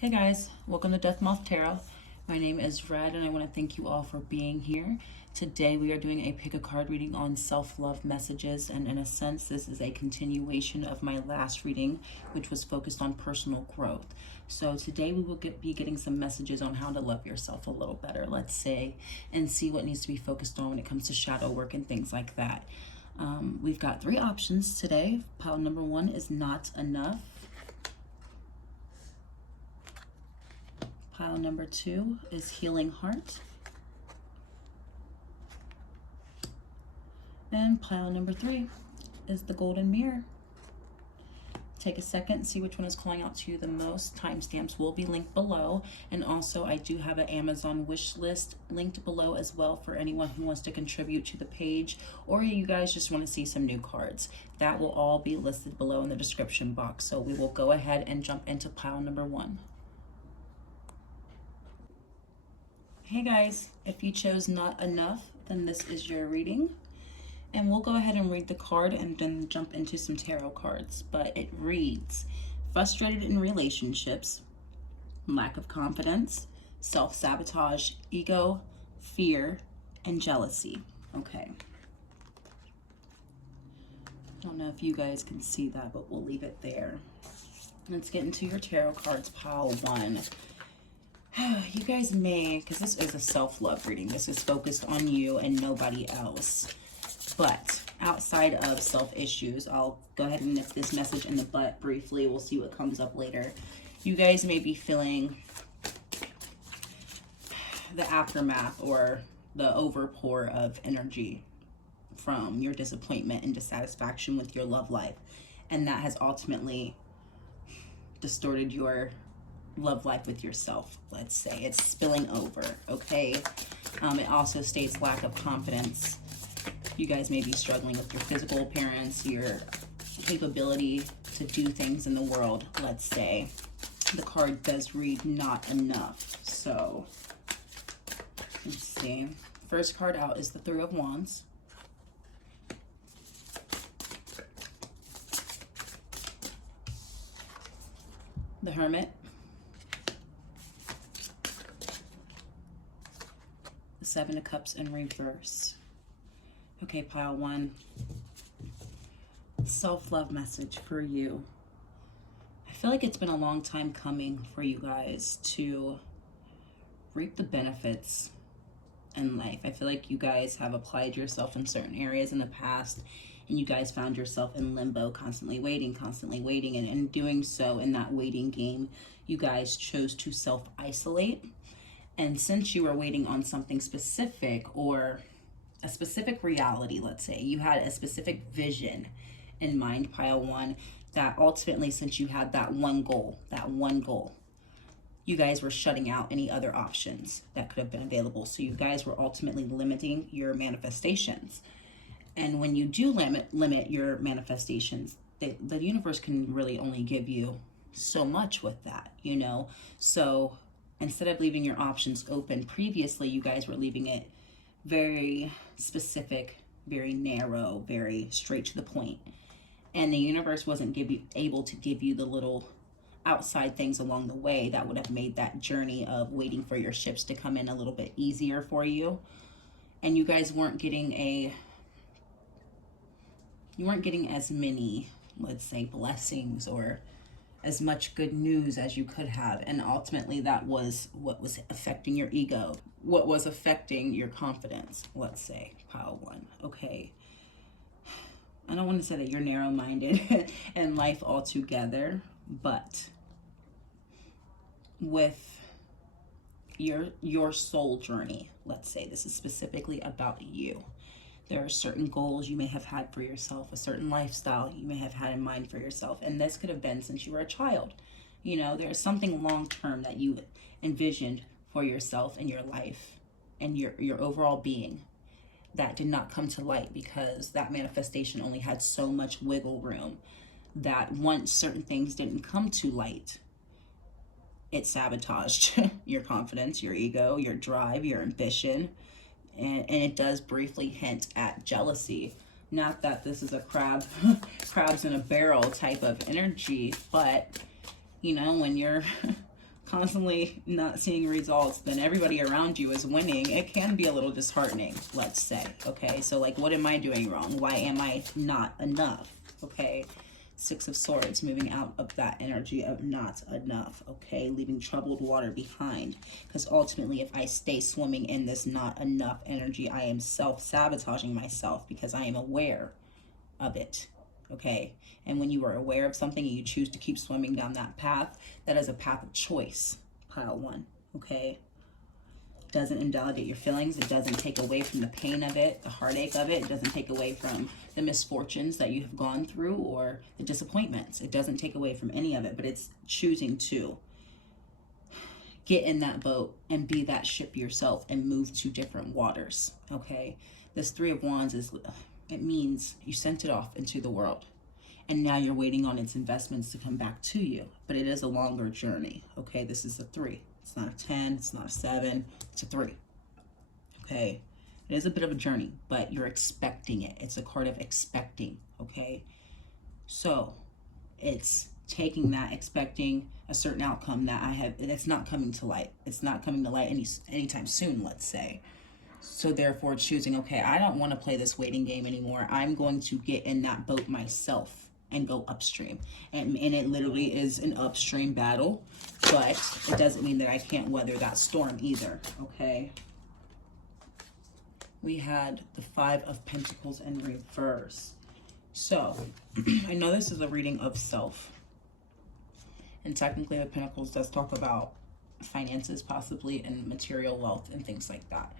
Hey guys, welcome to BookDeathMothTarot. My name is Red and I want to thank you all for being here. Today we are doing a pick a card reading on self-love messages, and in a sense this is a continuation of my last reading, which was focused on personal growth. So today we will be getting some messages on how to love yourself a little better, let's say, and see what needs to be focused on when it comes to shadow work and things like that. We've got 3 options today. Pile number 1 is not enough. Pile number 2 is Healing Heart. And pile number 3 is the Golden Mirror. Take a second and see which one is calling out to you the most. Timestamps will be linked below. And also I do have an Amazon wish list linked below as well for anyone who wants to contribute to the page, or you guys just want to see some new cards. That will all be listed below in the description box. So we will go ahead and jump into pile number 1. Hey guys, if you chose not enough, then this is your reading. And we'll go ahead and read the card and then jump into some tarot cards. But it reads, frustrated in relationships, lack of confidence, self-sabotage, ego, fear, and jealousy. Okay. I don't know if you guys can see that, but we'll leave it there. Let's get into your tarot cards, pile 1. You guys may, because this is a self-love reading, this is focused on you and nobody else. But outside of self-issues, I'll go ahead and nip this message in the butt briefly. We'll see what comes up later. You guys may be feeling the aftermath or the overpour of energy from your disappointment and dissatisfaction with your love life. And that has ultimately distorted your love life with yourself, let's say. It's spilling over, okay? It also states lack of confidence. You guys may be struggling with your physical appearance, your capability to do things in the world, let's say. The card does read not enough, so let's see. First card out is the 3 of Wands. The Hermit. The 7 of Cups in reverse. Okay, pile 1. Self-love message for you. I feel like it's been a long time coming for you guys to reap the benefits in life. I feel like you guys have applied yourself in certain areas in the past, and you guys found yourself in limbo, constantly waiting, and in doing so, in that waiting game, you guys chose to self-isolate. And since you were waiting on something specific, or a specific reality, let's say, you had a specific vision in mind, pile 1, that ultimately, since you had that one goal, you guys were shutting out any other options that could have been available. So you guys were ultimately limiting your manifestations. And when you do limit your manifestations, the universe can really only give you so much with that, you know? So instead of leaving your options open, previously you guys were leaving it very specific, very narrow, very straight to the point. And the universe wasn't able to give you the little outside things along the way that would have made that journey of waiting for your ships to come in a little bit easier for you. And you guys weren't getting as many, let's say, blessings or as much good news as you could have. And ultimately that was what was affecting your ego, what was affecting your confidence, let's say, pile 1. Okay, I don't want to say that you're narrow-minded in life altogether, but with your soul journey, let's say, this is specifically about you. There are certain goals you may have had for yourself, a certain lifestyle you may have had in mind for yourself. And this could have been since you were a child. You know, there's something long-term that you envisioned for yourself in your life and your overall being that did not come to light because that manifestation only had so much wiggle room that once certain things didn't come to light, it sabotaged your confidence, your ego, your drive, your ambition. And it does briefly hint at jealousy. Not that this is a crabs in a barrel type of energy, but you know, when you're constantly not seeing results, then everybody around you is winning, it can be a little disheartening, let's say. Okay, so like, what am I doing wrong? Why am I not enough? Okay, Six of Swords, moving out of that energy of not enough. Okay, leaving troubled water behind, because ultimately if I stay swimming in this not enough energy, I am self-sabotaging myself because I am aware of it. Okay, and when you are aware of something and you choose to keep swimming down that path, that is a path of choice, pile one. Okay, it doesn't invalidate your feelings. It doesn't take away from the pain of it, the heartache of it. It doesn't take away from the misfortunes that you have gone through or the disappointments. It doesn't take away from any of it, but it's choosing to get in that boat and be that ship yourself and move to different waters. Okay, this Three of Wands is, it means you sent it off into the world and now you're waiting on its investments to come back to you. But it is a longer journey. Okay, this is a 3. It's not a 10, it's not a 7, it's a 3. Okay, it is a bit of a journey, but you're expecting it. It's a card of expecting. Okay, so it's taking that, expecting a certain outcome that I have, it's not coming to light. It's not coming to light anytime soon, let's say. So therefore choosing, okay, I don't want to play this waiting game anymore. I'm going to get in that boat myself and go upstream. And it literally is an upstream battle, but it doesn't mean that I can't weather that storm either. Okay, we had the Five of Pentacles in reverse. So I know this is a reading of self, and technically the Pentacles does talk about finances possibly and material wealth and things like that.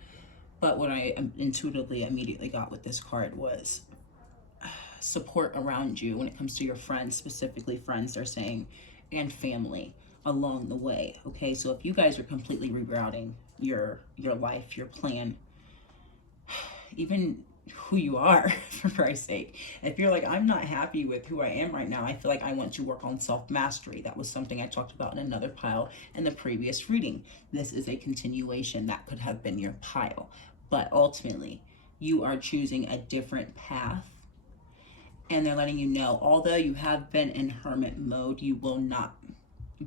But what I intuitively immediately got with this card was support around you when it comes to your friends, specifically friends they're saying, and family along the way. Okay, so if you guys are completely rerouting your life, your plan, even who you are, for Christ's sake, if you're like, I'm not happy with who I am right now, I feel like I want to work on self-mastery. That was something I talked about in another pile in the previous reading. This is a continuation. That could have been your pile. But ultimately, you are choosing a different path. And they're letting you know, although you have been in hermit mode, you will not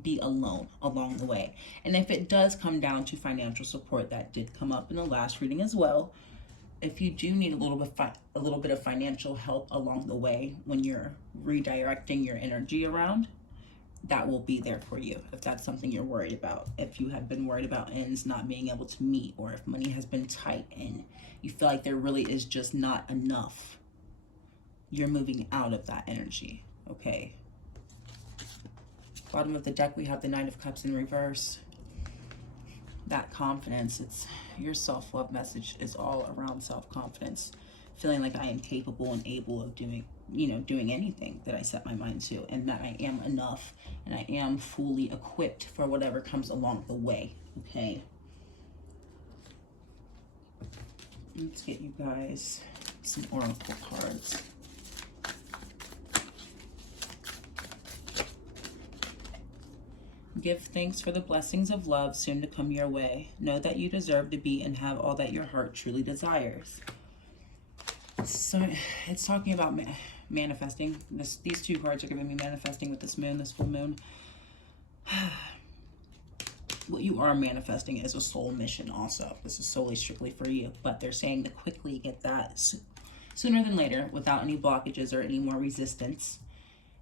be alone along the way. And if it does come down to financial support, that did come up in the last reading as well. If you do need a little bit of financial help along the way when you're redirecting your energy around, that will be there for you if that's something you're worried about. If you have been worried about ends not being able to meet, or if money has been tight and you feel like there really is just not enough, you're moving out of that energy. Okay, bottom of the deck we have the Nine of Cups in reverse. That confidence, it's your self-love message is all around self-confidence, feeling like I am capable and able of doing anything that I set my mind to, and that I am enough and I am fully equipped for whatever comes along the way. Okay, let's get you guys some oracle cards. Give thanks for the blessings of love soon to come your way. Know that you deserve to be and have all that your heart truly desires. So it's talking about manifesting. These two cards are giving me manifesting with this moon, this full moon. What you are manifesting is a soul mission also. This is solely strictly for you. But they're saying to quickly get that sooner than later without any blockages or any more resistance,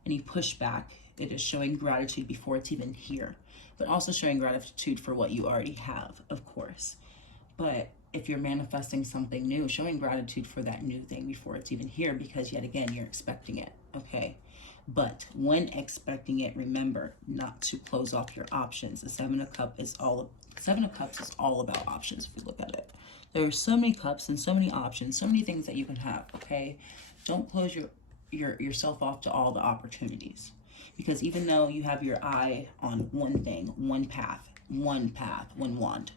any pushback. It is showing gratitude before it's even here, but also showing gratitude for what you already have, of course. But if you're manifesting something new, showing gratitude for that new thing before it's even here, because yet again, you're expecting it, okay? But when expecting it, remember not to close off your options. The Seven of Cups is all about options if you look at it. There are so many cups and so many options, so many things that you can have, okay? Don't close yourself off to all the opportunities. Because even though you have your eye on one thing, one path, one wand,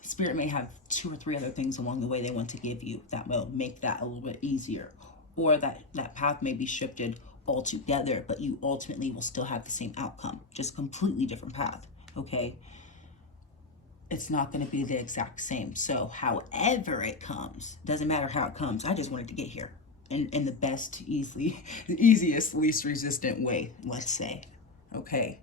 Spirit may have 2 or 3 other things along the way they want to give you that will make that a little bit easier. Or that path may be shifted altogether, but you ultimately will still have the same outcome, just completely different path, okay? It's not going to be the exact same. So however it comes, doesn't matter how it comes, I just wanted to get here. In the best, easiest, least resistant way, let's say. Okay.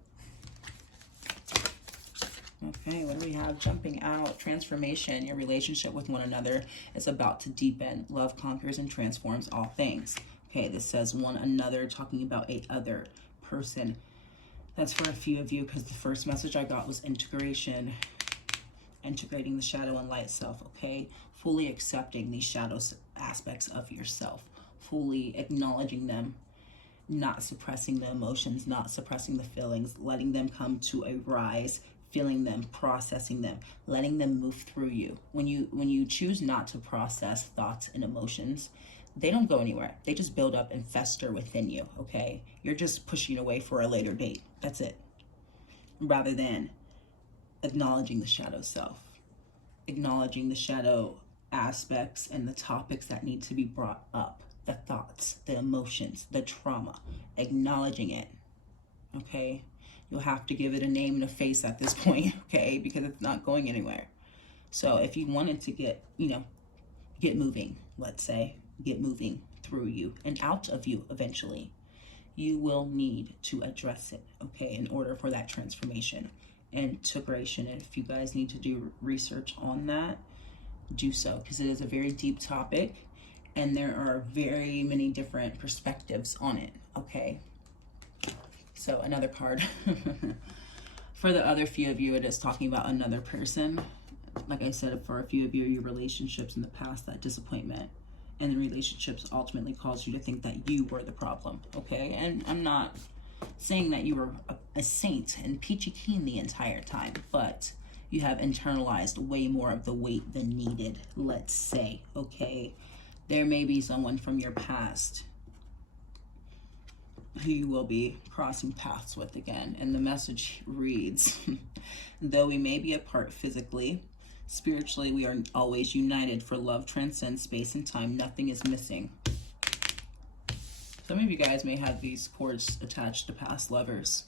Okay, what do we have? Jumping out, transformation. Your relationship with one another is about to deepen. Love conquers and transforms all things. Okay, this says one another, talking about a other person. That's for a few of you, because the first message I got was integration. Integrating the shadow and light self, okay? Fully accepting these shadow aspects of yourself. Fully acknowledging them. Not suppressing the emotions, not suppressing the feelings, letting them come to a rise, feeling them, processing them, letting them move through you. When you choose not to process thoughts and emotions, they don't go anywhere. They just build up and fester within you, okay? You're just pushing away for a later date. That's it. Rather than acknowledging the shadow self, acknowledging the shadow aspects and the topics that need to be brought up, the thoughts, the emotions, the trauma, acknowledging it, okay? You'll have to give it a name and a face at this point, okay? Because it's not going anywhere. So if you wanted to get moving, let's say, get moving through you and out of you eventually, you will need to address it, okay, in order for that transformation. Integration, and if you guys need to do research on that, do so, because it is a very deep topic and there are very many different perspectives on it, okay? So another card. For the other few of you, it is talking about another person. Like I said, for a few of you, your relationships in the past, that disappointment and the relationships ultimately caused you to think that you were the problem, okay? And I'm not saying that you were a saint and peachy keen the entire time, but you have internalized way more of the weight than needed, let's say, okay? There may be someone from your past who you will be crossing paths with again. And the message reads, though we may be apart physically, spiritually we are always united, for love transcends space and time. Nothing is missing. Some of you guys may have these cords attached to past lovers.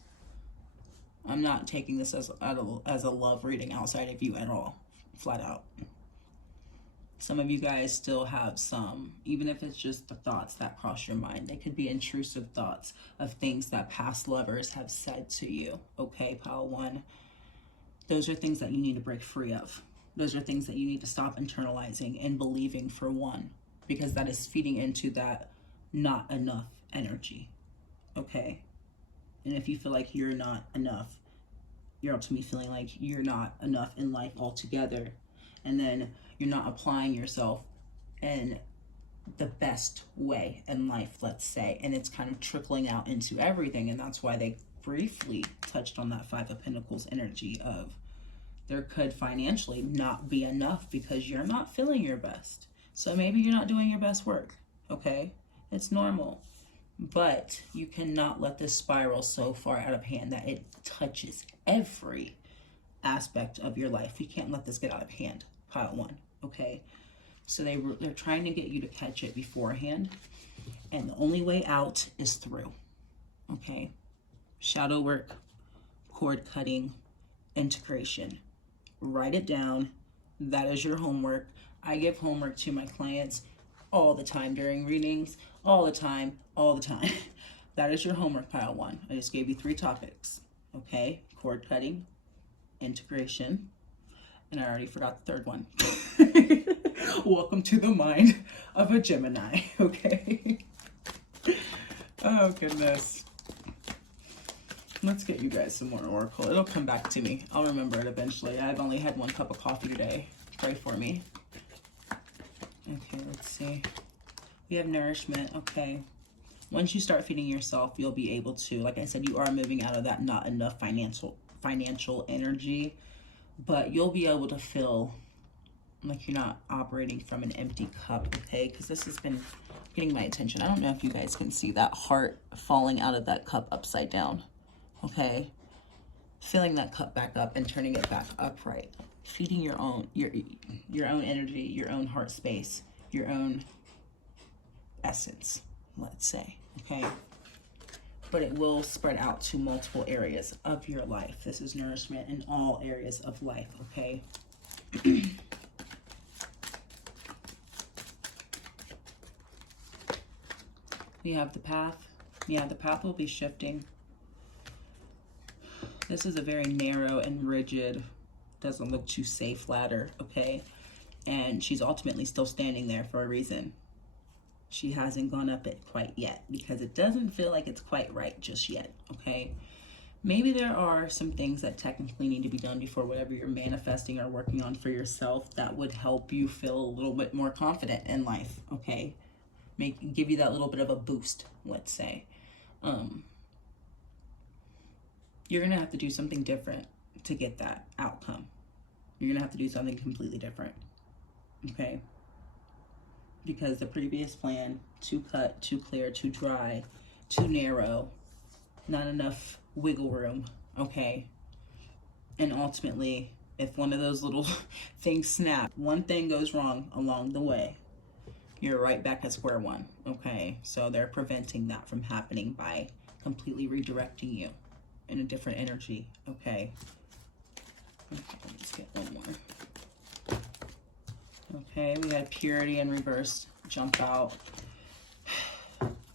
I'm not taking this as a love reading outside of you at all, flat out. Some of you guys still have some, even if it's just the thoughts that cross your mind. They could be intrusive thoughts of things that past lovers have said to you. Okay, pile one. Those are things that you need to break free of. Those are things that you need to stop internalizing and believing, for one, because that is feeding into that not enough energy. Okay? And if you feel like you're not enough, you're ultimately feeling like you're not enough in life altogether. And then you're not applying yourself in the best way in life, let's say. And it's kind of trickling out into everything. And that's why they briefly touched on that Five of Pentacles energy of there could financially not be enough because you're not feeling your best. So maybe you're not doing your best work, okay? It's normal. But you cannot let this spiral so far out of hand that it touches every aspect of your life. You can't let this get out of hand, pile one, okay? So they're trying to get you to catch it beforehand, and the only way out is through, okay? Shadow work, cord cutting, integration. Write it down. That is your homework. I give homework to my clients all the time during readings, all the time, all the time. That is your homework, pile one. I just gave you 3 topics, okay? Cord cutting, integration, and I already forgot the 3rd one. Welcome to the mind of a Gemini, okay? Oh, goodness. Let's get you guys some more oracle. It'll come back to me. I'll remember it eventually. I've only had 1 cup of coffee today. Pray for me. Okay, let's see. We have nourishment, okay. Once you start feeding yourself, you'll be able to, like I said, you are moving out of that not enough financial energy, but you'll be able to feel like you're not operating from an empty cup, okay? Because this has been getting my attention. I don't know if you guys can see that heart falling out of that cup upside down, okay? Filling that cup back up and turning it back upright. Feeding your own energy, your own heart space, your own essence, let's say, okay? But it will spread out to multiple areas of your life. This is nourishment in all areas of life, okay? We have the path. Yeah, the path will be shifting. This is a very narrow and rigid doesn't look too safe ladder, okay? And she's ultimately still standing there for a reason. She hasn't gone up it quite yet because it doesn't feel like it's quite right just yet, okay? Maybe there are some things that technically need to be done before whatever you're manifesting or working on for yourself that would help you feel a little bit more confident in life, okay? Give you that little bit of a boost, let's say. You're gonna have to do something different to get that outcome. You're gonna have to do something completely different, okay? Because the previous plan, too cut, too clear, too dry, too narrow, not enough wiggle room, okay? And ultimately, if one of those little things snap, one thing goes wrong along the way, you're right back at square one, okay? So they're preventing that from happening by completely redirecting you in a different energy, okay? Let's get one more. Okay, we had purity in reverse jump out.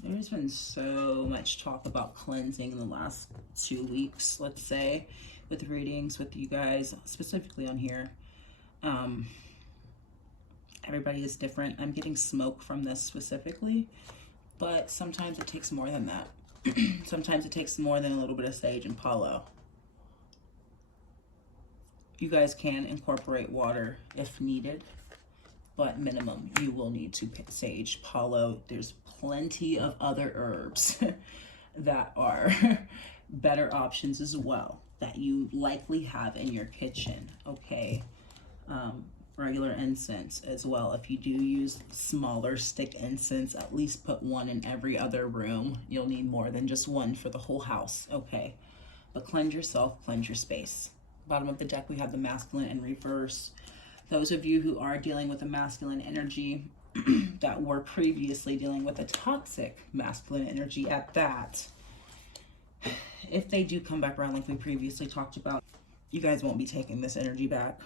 There's been so much talk about cleansing in the last 2 weeks, let's say, with readings with you guys, specifically on here. Everybody is different. I'm getting smoke from this specifically, but sometimes it takes more than that. Sometimes it takes more than a little bit of sage and palo. You guys can incorporate water if needed, but minimum, you will need to sage, palo. There's plenty of other herbs that are better options as well that you likely have in your kitchen, okay? Regular incense as well. If you do use smaller stick incense, at least put one in every other room. You'll need more than just one for the whole house, okay? But cleanse yourself, cleanse your space. Bottom of the deck, we have the masculine in reverse. Those of you who are dealing with a masculine energy that were previously dealing with a toxic masculine energy at that, if they do come back around like we previously talked about, you guys won't be taking this energy back.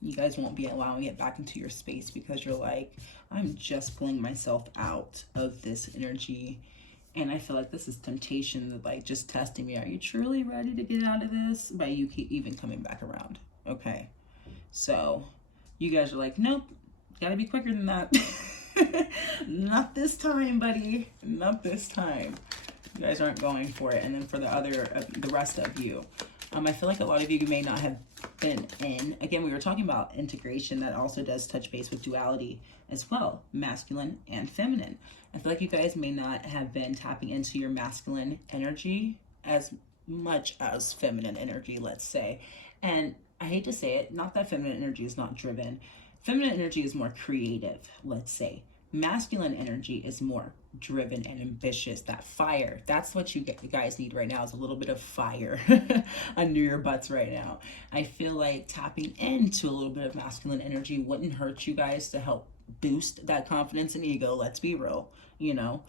You guys won't be allowing it back into your space because you're like, I'm just pulling myself out of this energy. And I feel like this is temptation to like just testing me. Are you truly ready to get out of this? By you keep even coming back around, okay? So you guys are like, nope, gotta be quicker than that. Not this time, buddy. Not this time. You guys aren't going for it. And then for the rest of you, I feel like a lot of you may not have been in. Again, we were talking about integration. That also does touch base with duality as well, masculine and feminine. I feel like you guys may not have been tapping into your masculine energy as much as feminine energy, let's say. And I hate to say it, not that feminine energy is not driven. Feminine energy is more creative, let's say. Masculine energy is more driven and ambitious. That fire, that's what you guys need right now, is a little bit of fire under your butts right now. I feel like tapping into a little bit of masculine energy wouldn't hurt you guys to help boost that confidence and ego. Let's be real, you know,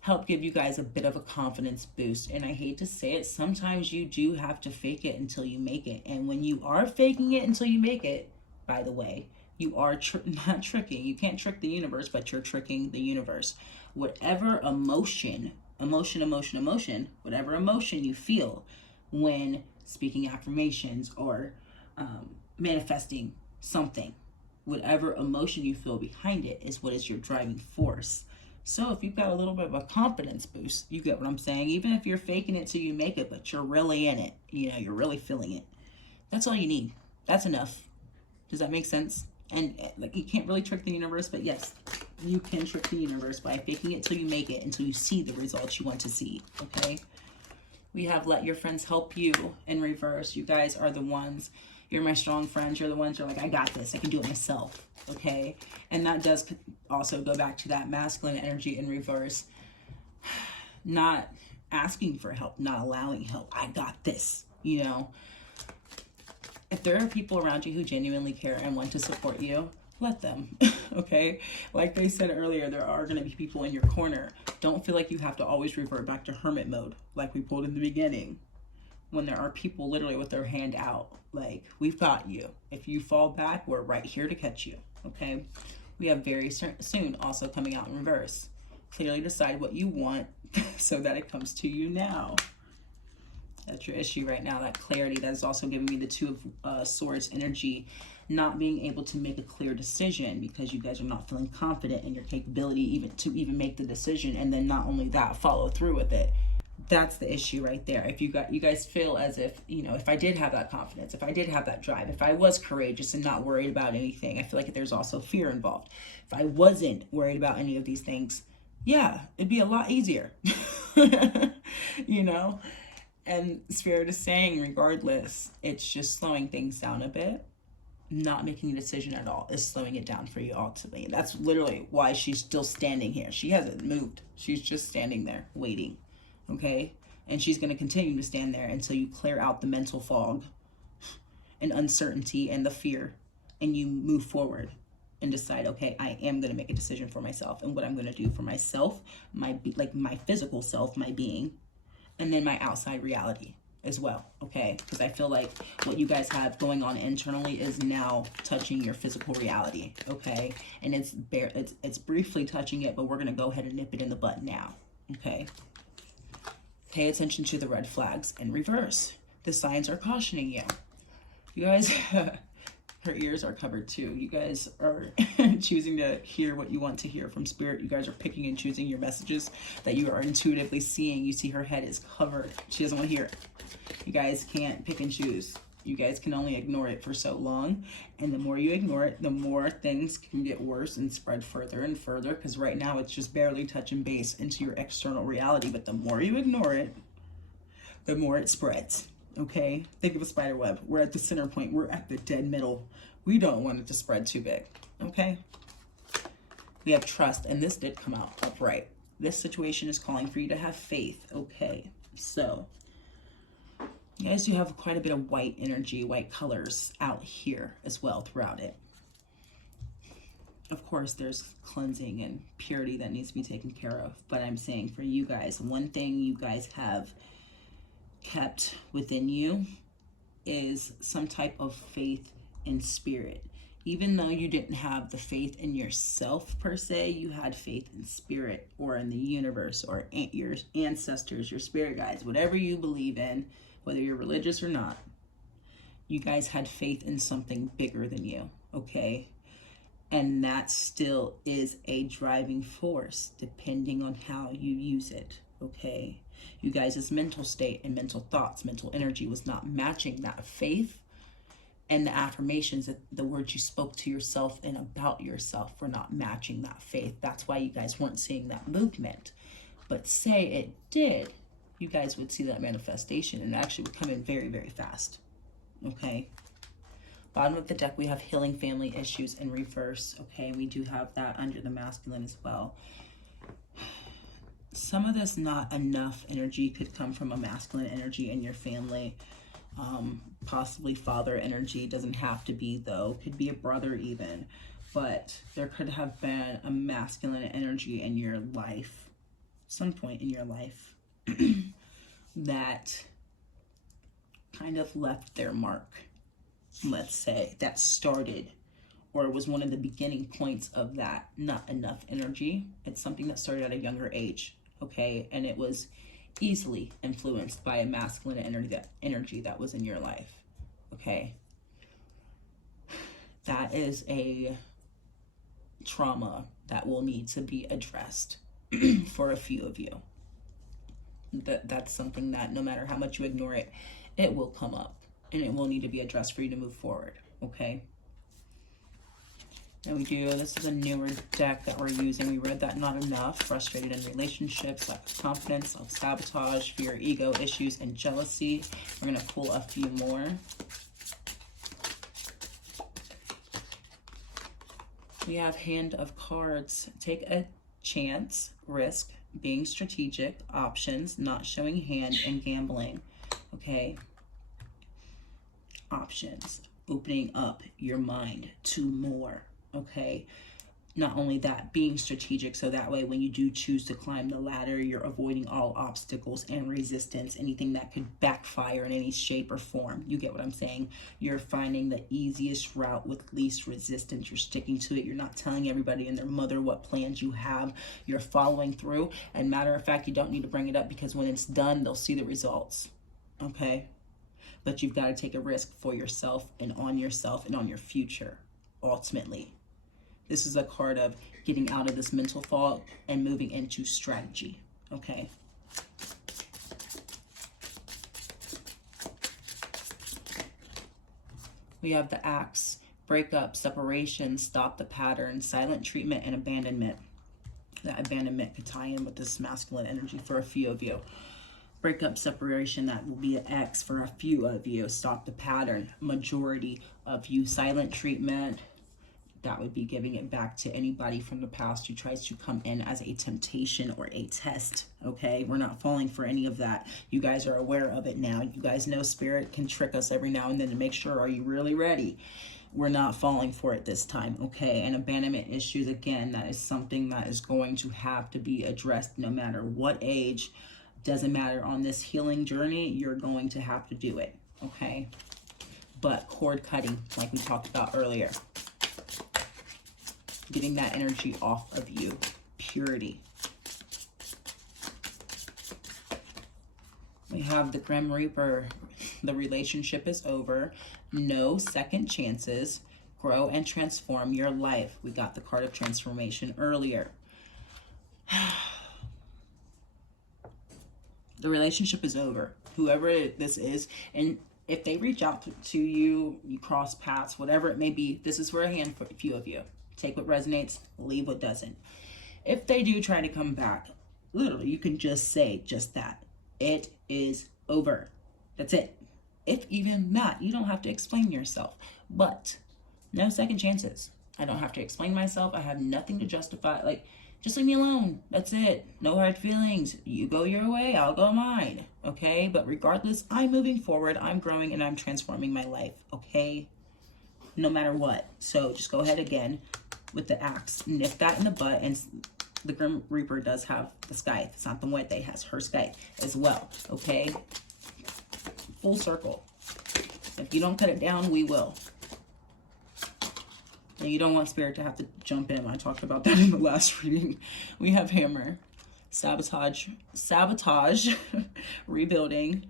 help give you guys a bit of a confidence boost. And I hate to say it, sometimes you do have to fake it until you make it. And when you are faking it until you make it, by the way, you are not tricking. You can't trick the universe, but you're tricking the universe. Whatever emotion, whatever emotion you feel when speaking affirmations or manifesting something, whatever emotion you feel behind it is what is your driving force. So if you've got a little bit of a confidence boost, you get what I'm saying? Even if you're faking it till you make it, but you're really in it, you know, you're really feeling it. That's all you need. That's enough. Does that make sense? And like, you can't really trick the universe, but yes, you can trick the universe by faking it till you make it, until you see the results you want to see, okay? We have let your friends help you in reverse. You guys are the ones, you're my strong friends. You're the ones who are like, I got this. I can do it myself, okay? And that does also go back to that masculine energy in reverse. Not asking for help, not allowing help. I got this, you know? If there are people around you who genuinely care and want to support you, let them, okay? Like they said earlier, there are going to be people in your corner. Don't feel like you have to always revert back to hermit mode, like we pulled in the beginning, when there are people literally with their hand out, like, we've got you. If you fall back, we're right here to catch you, okay? We have very soon also coming out in reverse. Clearly decide what you want so that it comes to you now. That's your issue right now, that clarity. That is also giving me the Two of Swords energy, not being able to make a clear decision because you guys are not feeling confident in your capability even make the decision, and then not only that, follow through with it. That's the issue right there. If you guys feel as if, you know, if I did have that confidence, if I did have that drive, if I was courageous and not worried about anything, I feel like there's also fear involved. If I wasn't worried about any of these things, yeah, it'd be a lot easier. You know? And Spirit is saying, regardless, it's just slowing things down a bit. Not making a decision at all is slowing it down for you ultimately. And that's literally why she's still standing here. She hasn't moved. She's just standing there waiting. Okay? And she's going to continue to stand there until you clear out the mental fog and uncertainty and the fear, and you move forward and decide, okay, I am going to make a decision for myself and what I'm going to do for myself, my physical self, my being, and then my outside reality as well, okay? Because I feel like what you guys have going on internally is now touching your physical reality, okay? And it's briefly touching it, but we're going to go ahead and nip it in the bud now, okay? Pay attention to the red flags in reverse. The signs are cautioning you. You guys, her ears are covered too. You guys are choosing to hear what you want to hear from Spirit. You guys are picking and choosing your messages that you are intuitively seeing. You see her head is covered. She doesn't want to hear it. You guys can't pick and choose. You guys can only ignore it for so long. And the more you ignore it, the more things can get worse and spread further and further. Because right now it's just barely touching base into your external reality. But the more you ignore it, the more it spreads. Okay? Think of a spider web. We're at the center point. We're at the dead middle. We don't want it to spread too big. Okay? We have trust. And this did come out upright. This situation is calling for you to have faith. Okay? So you guys do have quite a bit of white energy, white colors out here as well throughout it. Of course, there's cleansing and purity that needs to be taken care of. But I'm saying for you guys, one thing you guys have kept within you is some type of faith in Spirit. Even though you didn't have the faith in yourself per se, you had faith in Spirit or in the universe or your ancestors, your spirit guides, whatever you believe in. Whether you're religious or not, you guys had faith in something bigger than you, okay? And that still is a driving force, depending on how you use it, okay? You guys' mental state and mental thoughts, mental energy was not matching that faith, and the affirmations, that the words you spoke to yourself and about yourself were not matching that faith. That's why you guys weren't seeing that movement. But say it did, you guys would see that manifestation, and it actually would come in very, very fast. Okay? Bottom of the deck, we have healing family issues in reverse. Okay? We do have that under the masculine as well. Some of this not enough energy could come from a masculine energy in your family. Possibly father energy. Doesn't have to be, though. Could be a brother even. But there could have been a masculine energy in your life. Some point in your life. That kind of left their mark, let's say, that started or was one of the beginning points of that not enough energy. It's something that started at a younger age, okay? And it was easily influenced by a masculine energy that was in your life, okay? That is a trauma that will need to be addressed for a few of you. That's something that no matter how much you ignore it, it will come up and it will need to be addressed for you to move forward, okay? And this is a newer deck that we're using. We read that not enough, frustrated in relationships, lack of confidence, self-sabotage, fear, ego issues, and jealousy. We're going to pull a few more. We have Hand of Cards. Take a chance, risk, being strategic, options, not showing hand, and gambling. Okay. Options. Opening up your mind to more. Okay. Not only that, being strategic, so that way when you do choose to climb the ladder, you're avoiding all obstacles and resistance, anything that could backfire in any shape or form. You get what I'm saying? You're finding the easiest route with least resistance. You're sticking to it. You're not telling everybody and their mother what plans you have. You're following through. And matter of fact, you don't need to bring it up because when it's done, they'll see the results. okay? But you've got to take a risk for yourself and on your future, ultimately. This is a card of getting out of this mental fog and moving into strategy, okay? We have the Axe, breakup, separation, stop the pattern, silent treatment, and abandonment. That abandonment could tie in with this masculine energy for a few of you. Breakup, separation, that will be an X for a few of you. Stop the pattern, majority of you. Silent treatment, that would be giving it back to anybody from the past who tries to come in as a temptation or a test, okay? We're not falling for any of that. You guys are aware of it now. You guys know Spirit can trick us every now and then to make sure, are you really ready? We're not falling for it this time, okay? And abandonment issues, again, that is something that is going to have to be addressed no matter what age. Doesn't matter, on this healing journey, you're going to have to do it, okay? But cord cutting, like we talked about earlier, getting that energy off of you, purity. We have the Grim Reaper. The relationship is over. No second chances. Grow and transform your life. We got the card of transformation earlier. The relationship is over. Whoever this is, and if they reach out to you, you cross paths, whatever it may be, this is for a few of you. Take what resonates, leave what doesn't. If they do try to come back, literally, you can just say just that. It is over. That's it. If even that, you don't have to explain yourself. But no second chances. I don't have to explain myself. I have nothing to justify. Like, just leave me alone. That's it. No hard feelings. You go your way, I'll go mine. Okay? But regardless, I'm moving forward. I'm growing and I'm transforming my life. Okay? No matter what. So just go ahead again with the Axe. Nip that in the butt. And the Grim Reaper does have the scythe. It's not the one that has her scythe as well. Okay? Full circle. If you don't cut it down, we will. And you don't want Spirit to have to jump in. I talked about that in the last reading. We have Hammer, sabotage, rebuilding,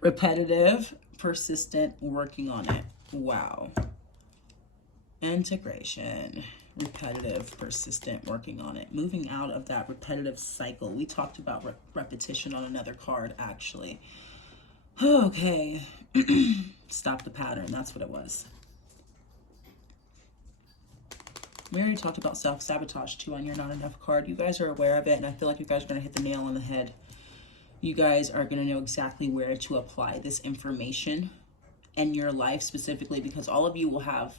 repetitive, persistent, working on it. Wow. Integration, repetitive, persistent, working on it. Moving out of that repetitive cycle. We talked about repetition on another card, actually. Okay. Stop the pattern. That's what it was. We already talked about self-sabotage too on your Not Enough card. You guys are aware of it, and I feel like you guys are going to hit the nail on the head. You guys are going to know exactly where to apply this information in your life specifically, because all of you will have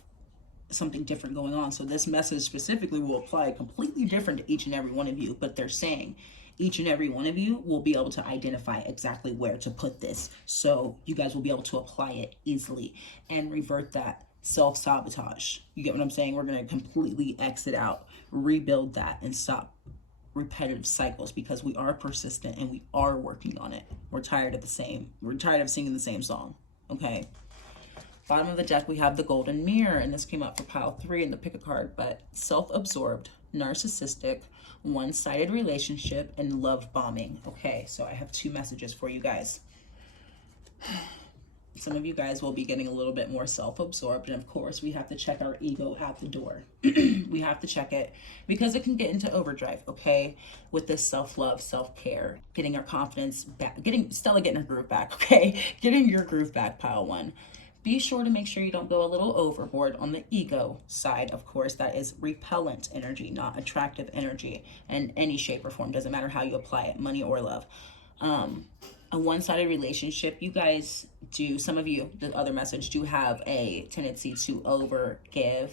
something different going on. So this message specifically will apply completely different to each and every one of you, but they're saying each and every one of you will be able to identify exactly where to put this. So you guys will be able to apply it easily and revert that self-sabotage. You get what I'm saying? We're going to completely exit out, rebuild that, and stop repetitive cycles, because we are persistent and we are working on it. We're tired of singing the same song. Okay. Bottom of the deck, we have the Golden Mirror, and this came up for pile 3 in the pick a card, but self-absorbed, narcissistic, one-sided relationship, and love bombing. Okay, so I have 2 messages for you guys. Some of you guys will be getting a little bit more self-absorbed, and of course we have to check our ego at the door. We have to check it because it can get into overdrive, okay? With this self-love, self-care, getting our confidence back, Stella getting her groove back, okay? Getting your groove back, pile 1. Be sure to make sure you don't go a little overboard on the ego side. Of course, that is repellent energy, not attractive energy in any shape or form. Doesn't matter how you apply it, money or love. A one-sided relationship, you guys do, some of you, the other message, do have a tendency to overgive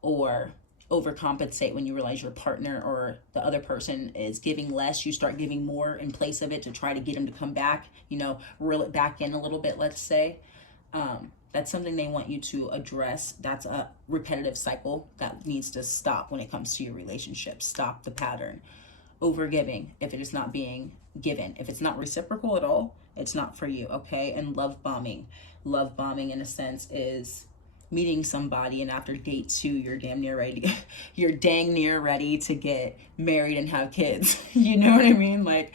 or overcompensate. When you realize your partner or the other person is giving less, you start giving more in place of it to try to get them to come back, you know, reel it back in a little bit, let's say. That's something they want you to address. That's a repetitive cycle that needs to stop when it comes to your relationship. Stop the pattern. Overgiving, if it is not being given. If it's not reciprocal at all, it's not for you, okay? And love bombing. Love bombing, in a sense, is meeting somebody, and after date 2, you're dang near ready to get married and have kids. You know what I mean? Like,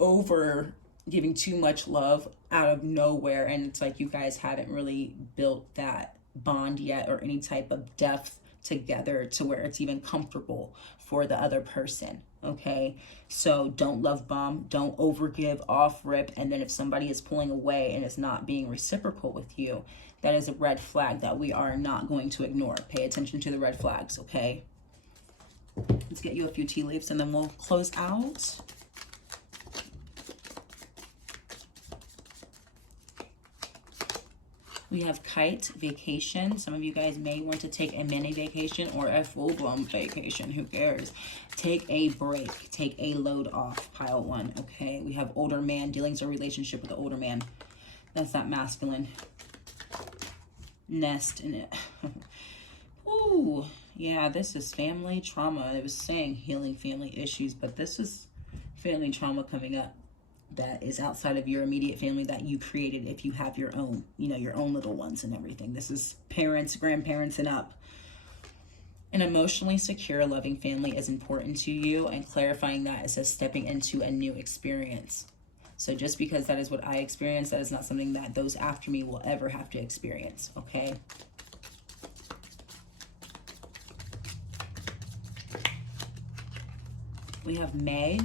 over giving too much love out of nowhere, and it's like you guys haven't really built that bond yet, or any type of depth together to where it's even comfortable for the other person. Okay, so don't love bomb, don't overgive off rip, and then if somebody is pulling away and is not being reciprocal with you, that is a red flag that we are not going to ignore. Pay attention to the red flags. Okay, let's get you a few tea leaves and then we'll close out. We have kite, vacation. Some of you guys may want to take a mini vacation or a full-blown vacation. Who cares? Take a break. Take a load off, pile one. Okay, we have older man, dealings or relationship with the older man. That's that masculine nest in it. Ooh, yeah, this is family trauma. It was saying healing family issues, but this is family trauma coming up that is outside of your immediate family that you created if you have your own, you know, your own little ones and everything. This is parents, grandparents, and up. An emotionally secure, loving family is important to you, and clarifying that, it says stepping into a new experience. So just because that is what I experienced, that is not something that those after me will ever have to experience, okay? We have May.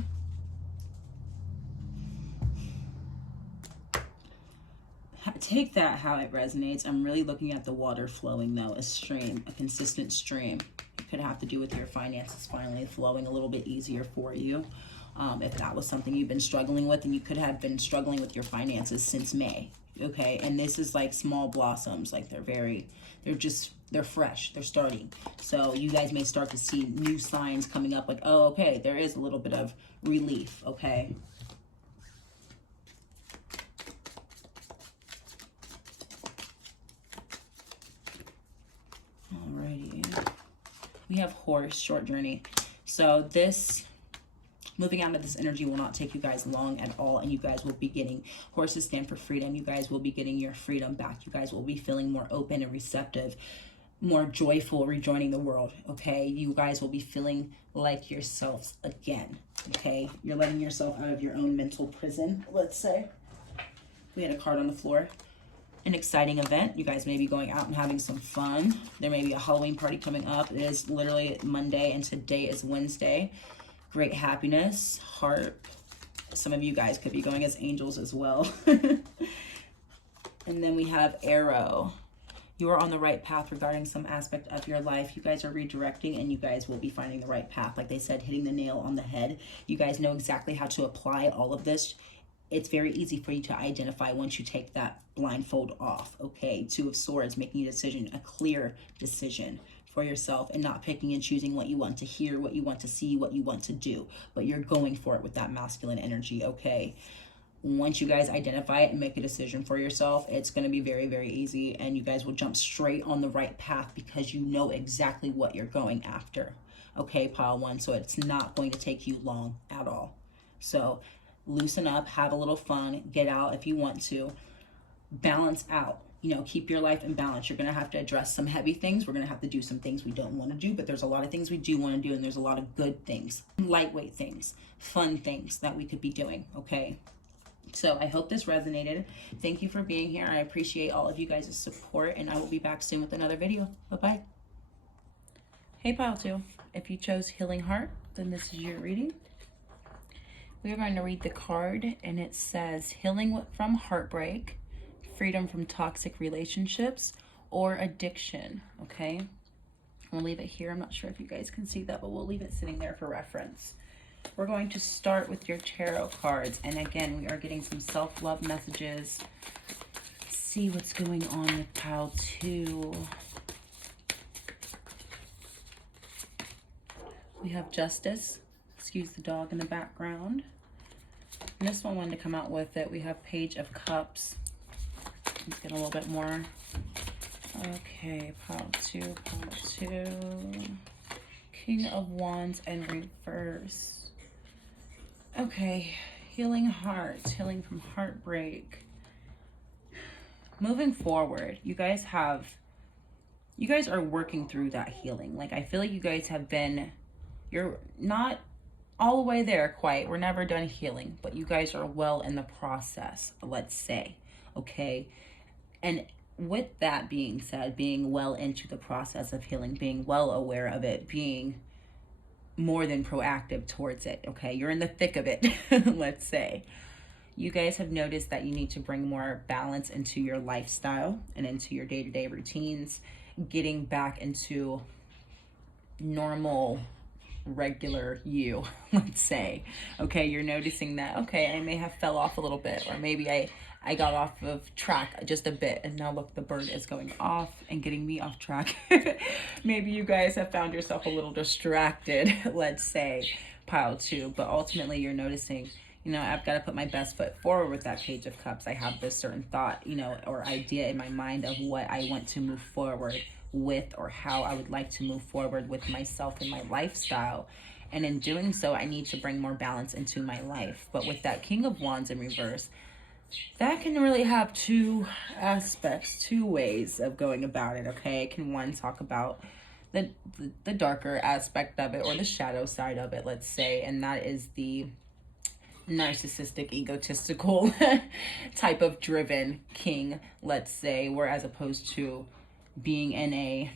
Take that how it resonates. I'm really looking at the water flowing though, a stream, a consistent stream. It could have to do with your finances finally flowing a little bit easier for you. If that was something you've been struggling with, and you could have been struggling with your finances since May. Okay, and this is like small blossoms, like they're fresh, they're starting. So you guys may start to see new signs coming up, like, oh, okay, there is a little bit of relief, okay? We have horse, short journey. So this, moving out of this energy will not take you guys long at all, and you guys will be getting, horses stand for freedom. You guys will be getting your freedom back. You guys will be feeling more open and receptive, more joyful, rejoining the world, okay? You guys will be feeling like yourselves again, okay? You're letting yourself out of your own mental prison, let's say. We had a card on the floor. An exciting event. You guys may be going out and having some fun. There may be a Halloween party coming up. It is literally Monday and today is Wednesday. Great happiness, heart. Some of you guys could be going as angels as well. And then we have arrow. You are on the right path regarding some aspect of your life. You guys are redirecting, and you guys will be finding the right path. Like they said, hitting the nail on the head. You guys know exactly how to apply all of this. It's very easy for you to identify once you take that blindfold off, okay? Two of Swords, making a decision, a clear decision for yourself, and not picking and choosing what you want to hear, what you want to see, what you want to do, but you're going for it with that masculine energy, okay? Once you guys identify it and make a decision for yourself, it's going to be very, very easy, and you guys will jump straight on the right path because you know exactly what you're going after, okay, pile one? So it's not going to take you long at all. So loosen up, have a little fun, get out if you want to, balance out, you know, keep your life in balance. You're going to have to address some heavy things. We're going to have to do some things we don't want to do, but there's a lot of things we do want to do, and there's a lot of good things, lightweight things, fun things that we could be doing, okay? So I hope this resonated. Thank you for being here. I appreciate all of you guys' support, and I will be back soon with another video. Bye-bye. Hey, pile two. If you chose Healing Heart, then this is your reading. We're going to read the card, and it says healing from heartbreak, freedom from toxic relationships, or addiction, okay? We'll leave it here. I'm not sure if you guys can see that, but we'll leave it sitting there for reference. We're going to start with your tarot cards, and again, we are getting some self-love messages. Let's see what's going on with pile two. We have Justice. Excuse the dog in the background. And this one wanted to come out with it. We have Page of Cups. Let's get a little bit more. Okay, pile two. King of Wands and reverse. Okay, healing heart, healing from heartbreak. Moving forward, you guys are working through that healing. Like, I feel like you guys have been, you're not all the way there quite. We're never done healing, but you guys are well in the process, let's say, okay? And with that being said, being well into the process of healing, being well aware of it, being more than proactive towards it, okay? You're in the thick of it, let's say. You guys have noticed that you need to bring more balance into your lifestyle and into your day-to-day routines, getting back into normal, regular you, let's say. Okay, you're noticing that, okay, I may have fell off a little bit, or maybe I got off of track just a bit, and now look, the bird is going off and getting me off track. Maybe you guys have found yourself a little distracted, let's say, pile 2, but ultimately you're noticing, you know, I've got to put my best foot forward with that Page of Cups. I have this certain thought, you know, or idea in my mind of what I want to move forward with, or how I would like to move forward with myself and my lifestyle. And in doing so, I need to bring more balance into my life. But with that King of Wands in reverse, that can really have two aspects, two ways of going about it, okay? It can, one, talk about the darker aspect of it, or the shadow side of it, let's say, and that is the narcissistic, egotistical type of driven king, let's say, where as opposed to being in a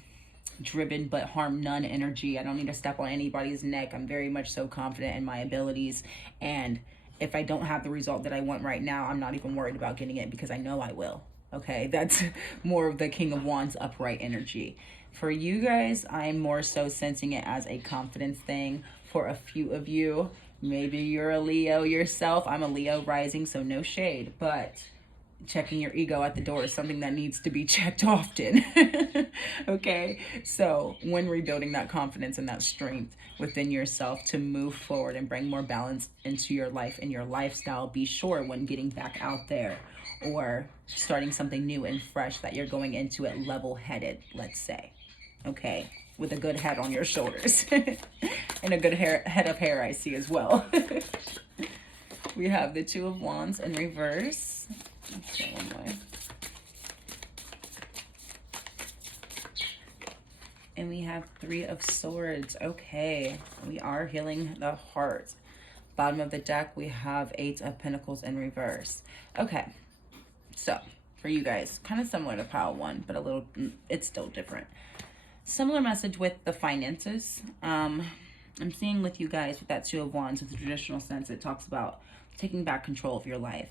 driven but harm none energy, I don't need to step on anybody's neck, I'm very much so confident in my abilities, and if I don't have the result that I want right now, I'm not even worried about getting it because I know I will, okay? That's more of the King of Wands upright energy. For you guys, I'm more so sensing it as a confidence thing. For a few of you, maybe you're a Leo yourself. I'm a Leo rising, so no shade, but checking your ego at the door is something that needs to be checked often. Okay, so when rebuilding that confidence and that strength within yourself to move forward and bring more balance into your life and your lifestyle, be sure when getting back out there or starting something new and fresh that you're going into it level-headed, let's say, okay, with a good head on your shoulders and a good head of hair I see as well. We have the Two of Wands in reverse. Okay, one more. And we have Three of Swords. Okay, we are healing the heart. Bottom of the deck, we have Eight of Pentacles in reverse. Okay, so for you guys, kind of similar to pile 1, but a little, it's still different. Similar message with the finances. I'm seeing with you guys with that Two of Wands, with the traditional sense, it talks about taking back control of your life.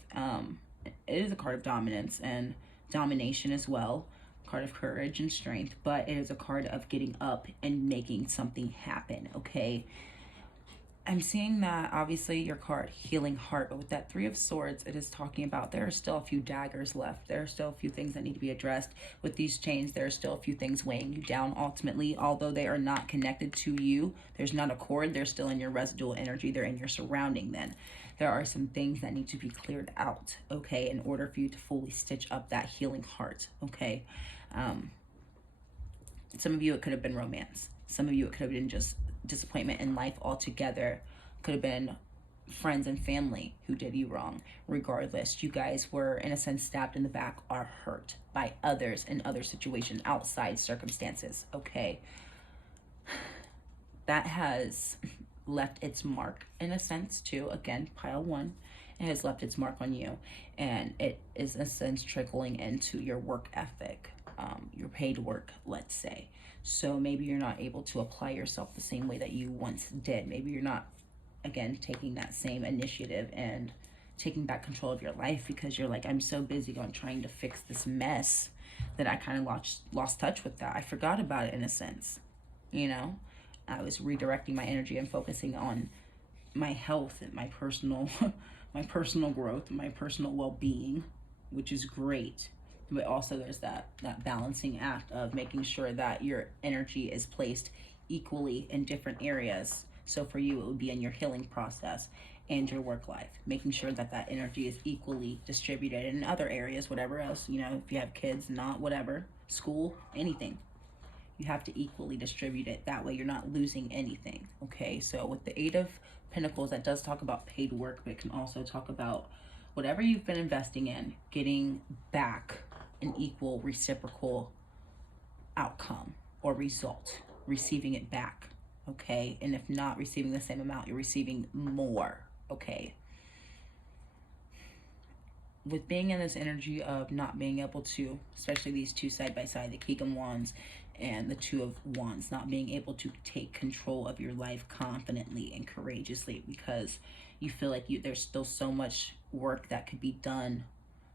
It is a card of dominance and domination as well, card of courage and strength, but it is a card of getting up and making something happen, okay? I'm seeing that obviously your card, healing heart, but with that Three of Swords, it is talking about there are still a few daggers left. There are still a few things that need to be addressed. With these chains, there are still a few things weighing you down ultimately, although they are not connected to you. There's not a cord. They're still in your residual energy. They're in your surrounding then. There are some things that need to be cleared out, okay, in order for you to fully stitch up that healing heart, okay? Some of you, it could have been romance. Some of you, it could have been just disappointment in life altogether. Could have been friends and family who did you wrong. Regardless, you guys were, in a sense, stabbed in the back or hurt by others in other situations, outside circumstances, okay? That has left its mark, in a sense, too. Again, pile 1. It has left its mark on you, and it is, in a sense, trickling into your work ethic, your paid work, let's say. So maybe you're not able to apply yourself the same way that you once did. Maybe you're not, again, taking that same initiative and taking back control of your life because you're like, I'm so busy on trying to fix this mess that I kind of lost touch with that. I forgot about it, in a sense, you know? I was redirecting my energy and focusing on my health and my personal my personal growth, my personal well-being, which is great. But also there's that balancing act of making sure that your energy is placed equally in different areas. So for you, it would be in your healing process and your work life, making sure that that energy is equally distributed in other areas, whatever else, you know, if you have kids, not whatever, school, anything. You have to equally distribute it. That way you're not losing anything, okay? So with the Eight of Pentacles, that does talk about paid work, but it can also talk about whatever you've been investing in, getting back an equal reciprocal outcome or result, receiving it back, okay? And if not receiving the same amount, you're receiving more, okay? With being in this energy of not being able to, especially these two side by side, the King of Wands and the Two of Wands, not being able to take control of your life confidently and courageously, because you feel like there's still so much work that could be done,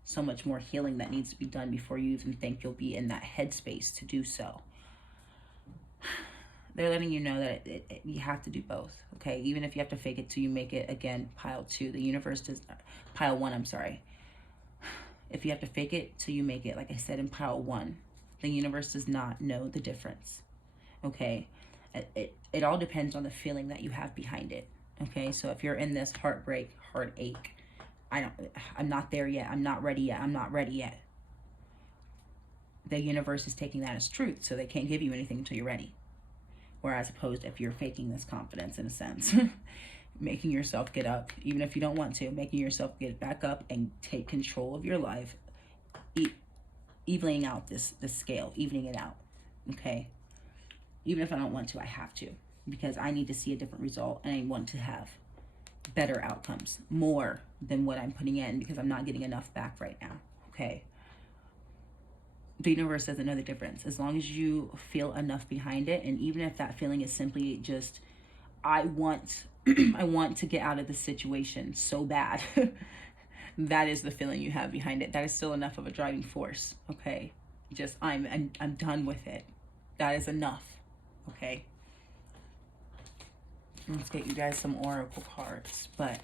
so much more healing that needs to be done before you even think you'll be in that headspace to do so. They're letting you know that you have to do both, okay? Even if you have to fake it till you make it, again, pile 2. The universe does, pile 1, I'm sorry. If you have to fake it till you make it, like I said in pile 1, the universe does not know the difference, okay? It all depends on the feeling that you have behind it, okay? So if you're in this heartbreak, heartache, I'm not there yet, I'm not ready yet, I'm not ready yet, the universe is taking that as truth, so they can't give you anything until you're ready. Whereas opposed, if you're faking this confidence in a sense, making yourself get up, even if you don't want to, making yourself get back up and take control of your life, evening out this scale, evening it out, okay? Even if I don't want to, I have to, because I need to see a different result, and I want to have better outcomes, more than what I'm putting in, because I'm not getting enough back right now, okay? The universe doesn't know the difference. As long as you feel enough behind it, and even if that feeling is simply just, I want to get out of this situation so bad, that is the feeling you have behind it. That is still enough of a driving force, okay? Just, I'm done with it. That is enough, okay? Let's get you guys some oracle cards, but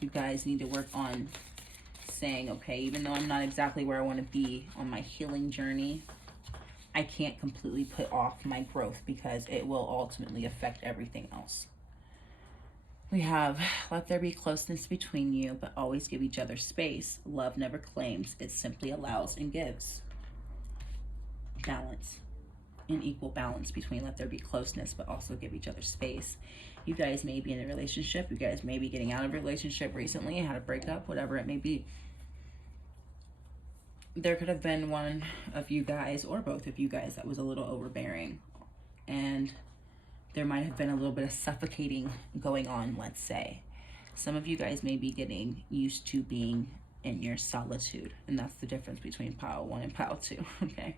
you guys need to work on saying, okay, even though I'm not exactly where I want to be on my healing journey, I can't completely put off my growth, because it will ultimately affect everything else. We have, let there be closeness between you, but always give each other space. Love never claims, it simply allows and gives. Balance, an equal balance between let there be closeness, but also give each other space. You guys may be in a relationship, you guys may be getting out of a relationship recently, had a breakup, whatever it may be. There could have been one of you guys, or both of you guys, that was a little overbearing, and there might have been a little bit of suffocating going on, let's say. Some of you guys may be getting used to being in your solitude, and that's the difference between pile 1 and pile 2, okay?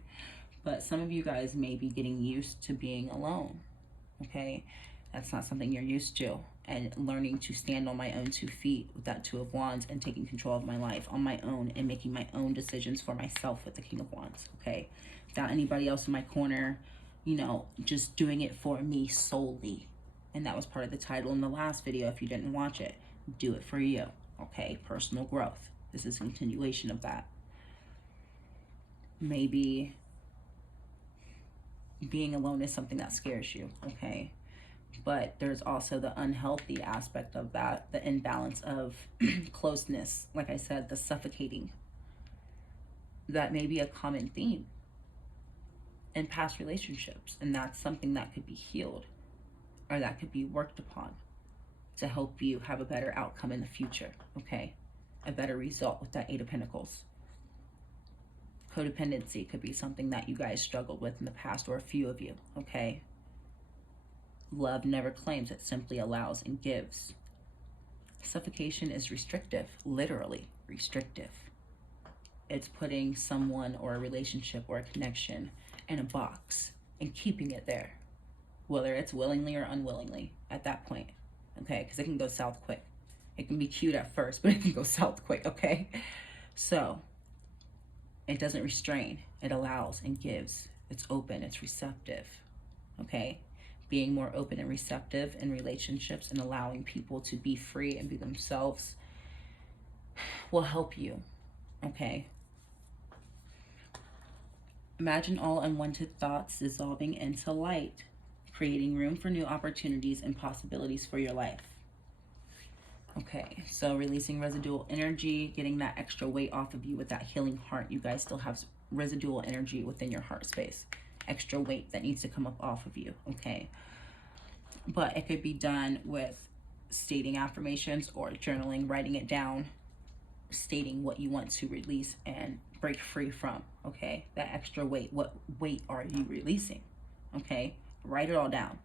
But some of you guys may be getting used to being alone, okay? That's not something you're used to. And learning to stand on my own 2 feet with that Two of Wands, and taking control of my life on my own, and making my own decisions for myself with the King of Wands, okay? Without anybody else in my corner, you know, just doing it for me solely. And that was part of the title in the last video if you didn't watch it. Do it for you, okay? Personal growth. This is a continuation of that. Maybe being alone is something that scares you, okay? But there's also the unhealthy aspect of that, the imbalance of closeness, like I said, the suffocating. That may be a common theme in past relationships, and that's something that could be healed, or that could be worked upon to help you have a better outcome in the future, okay? A better result with that 8 of Pentacles. Codependency could be something that you guys struggled with in the past, or a few of you, okay? Love never claims, it simply allows and gives. Suffocation is restrictive, literally restrictive. It's putting someone or a relationship or a connection in a box and keeping it there, whether it's willingly or unwillingly at that point, okay? Because it can go south quick. It can be cute at first, but it can go south quick, okay? So it doesn't restrain, it allows and gives. It's open, it's receptive, okay? Being more open and receptive in relationships and allowing people to be free and be themselves will help you, okay? Imagine all unwanted thoughts dissolving into light, creating room for new opportunities and possibilities for your life. Okay, so releasing residual energy, getting that extra weight off of you with that healing heart. You guys still have residual energy within your heart space. Extra weight that needs to come up off of you, okay? But it could be done with stating affirmations or journaling, writing it down, stating what you want to release and break free from, okay? That extra weight, what weight are you releasing, okay? Write it all down.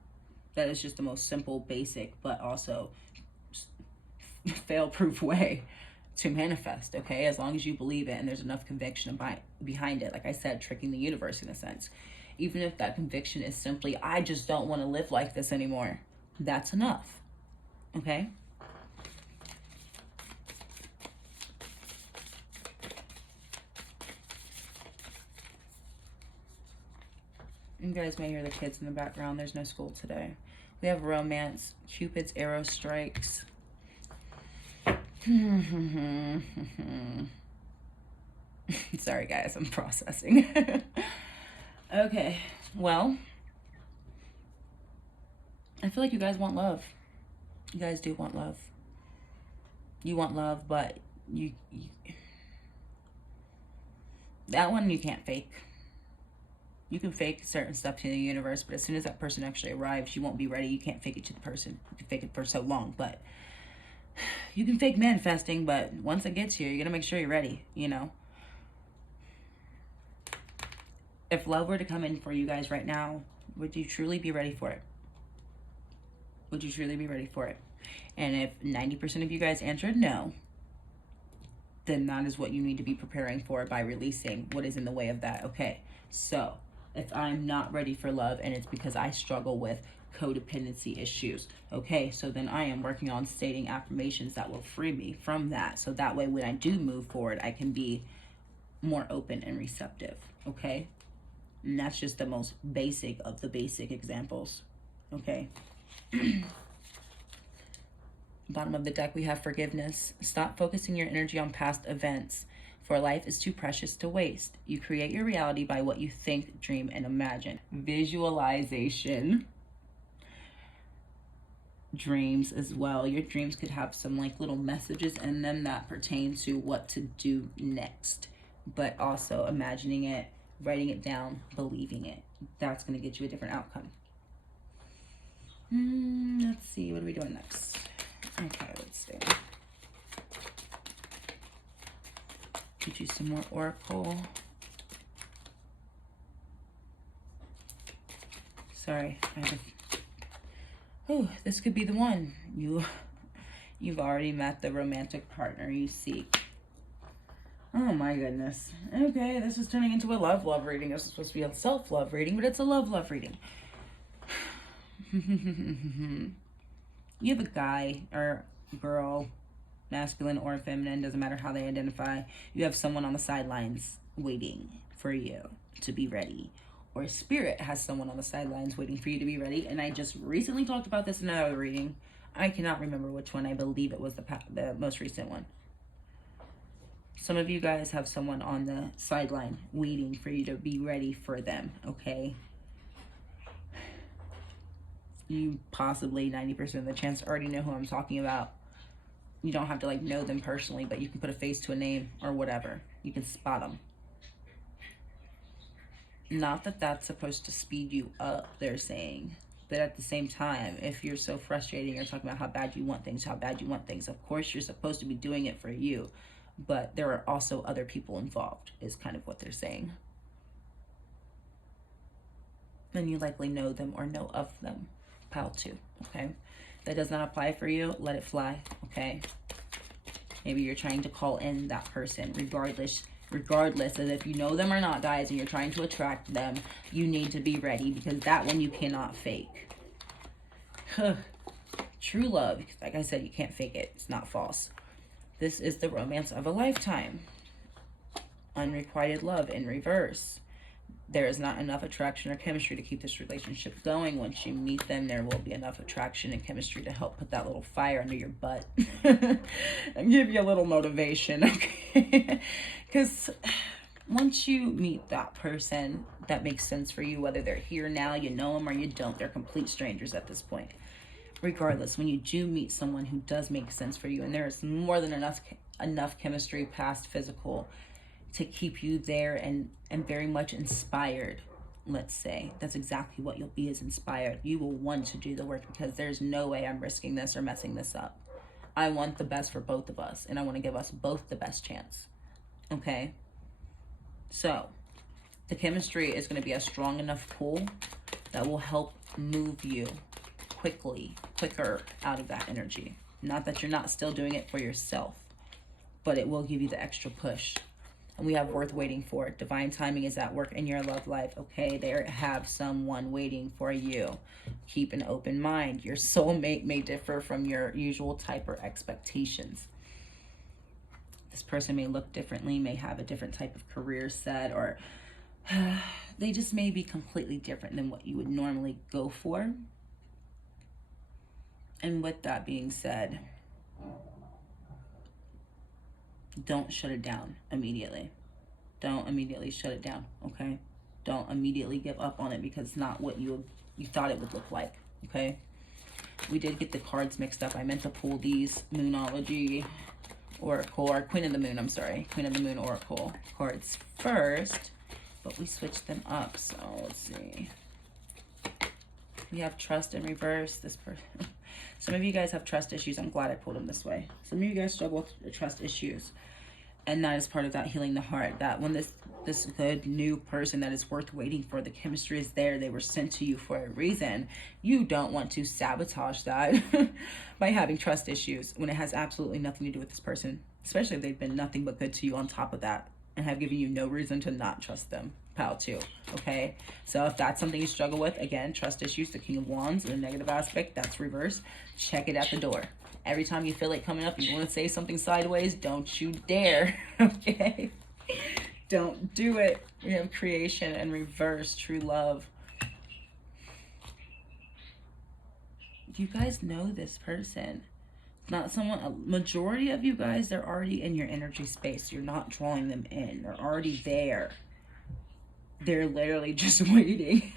That is just the most simple, basic, but also fail-proof way to manifest, okay? As long as you believe it and there's enough conviction behind it. Like I said, tricking the universe in a sense. Even if that conviction is simply, I just don't want to live like this anymore, that's enough, okay? You guys may hear the kids in the background. There's no school today. We have romance. Cupid's arrow strikes. Sorry, guys. I'm processing. Okay. Well, I feel like you guys want love. You guys do want love. You want love, but you that one you can't fake. You can fake certain stuff to the universe, but as soon as that person actually arrives, you won't be ready. You can't fake it to the person. You can fake it for so long, but you can fake manifesting, but once it gets here, you're going to make sure you're ready, you know? If love were to come in for you guys right now, would you truly be ready for it? Would you truly be ready for it? And if 90% of you guys answered no, then that is what you need to be preparing for by releasing what is in the way of that. Okay, so if I'm not ready for love and it's because I struggle with codependency issues, okay, so then I am working on stating affirmations that will free me from that. So that way when I do move forward, I can be more open and receptive, okay? And that's just the most basic of the basic examples, okay? Bottom of the deck, we have forgiveness. Stop focusing your energy on past events, for life is too precious to waste. You create your reality by what you think, dream, and imagine. Visualization. Dreams as well. Your dreams could have some like little messages in them that pertain to what to do next, but also imagining it, writing it down, believing it. That's going to get you a different outcome. Let's see, what are we doing next? Okay, let's see. Get you some more oracle. Sorry, oh, this could be the one. You've already met the romantic partner you seek. Oh my goodness. Okay, this is turning into a love reading. This is supposed to be a self-love reading, but it's a love reading. You have a guy or girl, masculine or feminine, doesn't matter how they identify. You have someone on the sidelines waiting for you to be ready. Or spirit has someone on the sidelines waiting for you to be ready. And I just recently talked about this in another reading. I cannot remember which one. I believe it was the most recent one. Some of you guys have someone on the sideline waiting for you to be ready for them, okay? You possibly 90% of the chance already know who I'm talking about. You don't have to like know them personally, but you can put a face to a name or whatever. You can spot them. Not that that's supposed to speed you up, they're saying. But at the same time, if you're so frustrated, you're talking about how bad you want things, of course you're supposed to be doing it for you. But there are also other people involved, is kind of what they're saying. And you likely know them or know of them. Pile 2, okay? That does not apply for you, let it fly, okay? Maybe you're trying to call in that person, regardless as if you know them or not, guys, and you're trying to attract them, you need to be ready, because that one you cannot fake. True love, like I said, you can't fake it. It's not false. This is the romance of a lifetime. Unrequited love in reverse. There is not enough attraction or chemistry to keep this relationship going. Once you meet them, there will be enough attraction and chemistry to help put that little fire under your butt and give you a little motivation, okay? Because once you meet that person that makes sense for you, whether they're here now, you know them, or you don't, they're complete strangers at this point. Regardless, when you do meet someone who does make sense for you, and there is more than enough chemistry past physical to keep you there and very much inspired, let's say. That's exactly what you'll be, is inspired. You will want to do the work, because there's no way I'm risking this or messing this up. I want the best for both of us, and I want to give us both the best chance, okay? So the chemistry is going to be a strong enough pull that will help move you quicker out of that energy. Not that you're not still doing it for yourself, but it will give you the extra push. And we have worth waiting for. Divine timing is at work in your love life, okay? There have someone waiting for you. Keep an open mind. Your soulmate may differ from your usual type or expectations. This person may look differently, may have a different type of career set, or they just may be completely different than what you would normally go for. And with that being said, don't shut it down immediately. Don't immediately shut it down, okay? Don't immediately give up on it because it's not what you thought it would look like, okay? We did get the cards mixed up. I meant to pull these Moonology Oracle, or Queen of the Moon, I'm sorry. Queen of the Moon Oracle cards first, but we switched them up, so let's see. We have trust in reverse. This person, some of you guys have trust issues. I'm glad I pulled them this way. Some of you guys struggle with trust issues, and that is part of that healing the heart. That when this good new person that is worth waiting for, the chemistry is there. They were sent to you for a reason. You don't want to sabotage that by having trust issues when it has absolutely nothing to do with this person, especially if they've been nothing but good to you on top of that and have given you no reason to not trust them. Pile 2, okay? So if that's something you struggle with, again, trust issues, the King of Wands, in a negative aspect, that's reverse. Check it at the door. Every time you feel it coming up, you want to say something sideways, don't you dare, okay? Don't do it. We have creation and reverse, true love. You guys know this person. Not someone, a majority of you guys, they're already in your energy space. You're not drawing them in. They're already there. They're literally just waiting.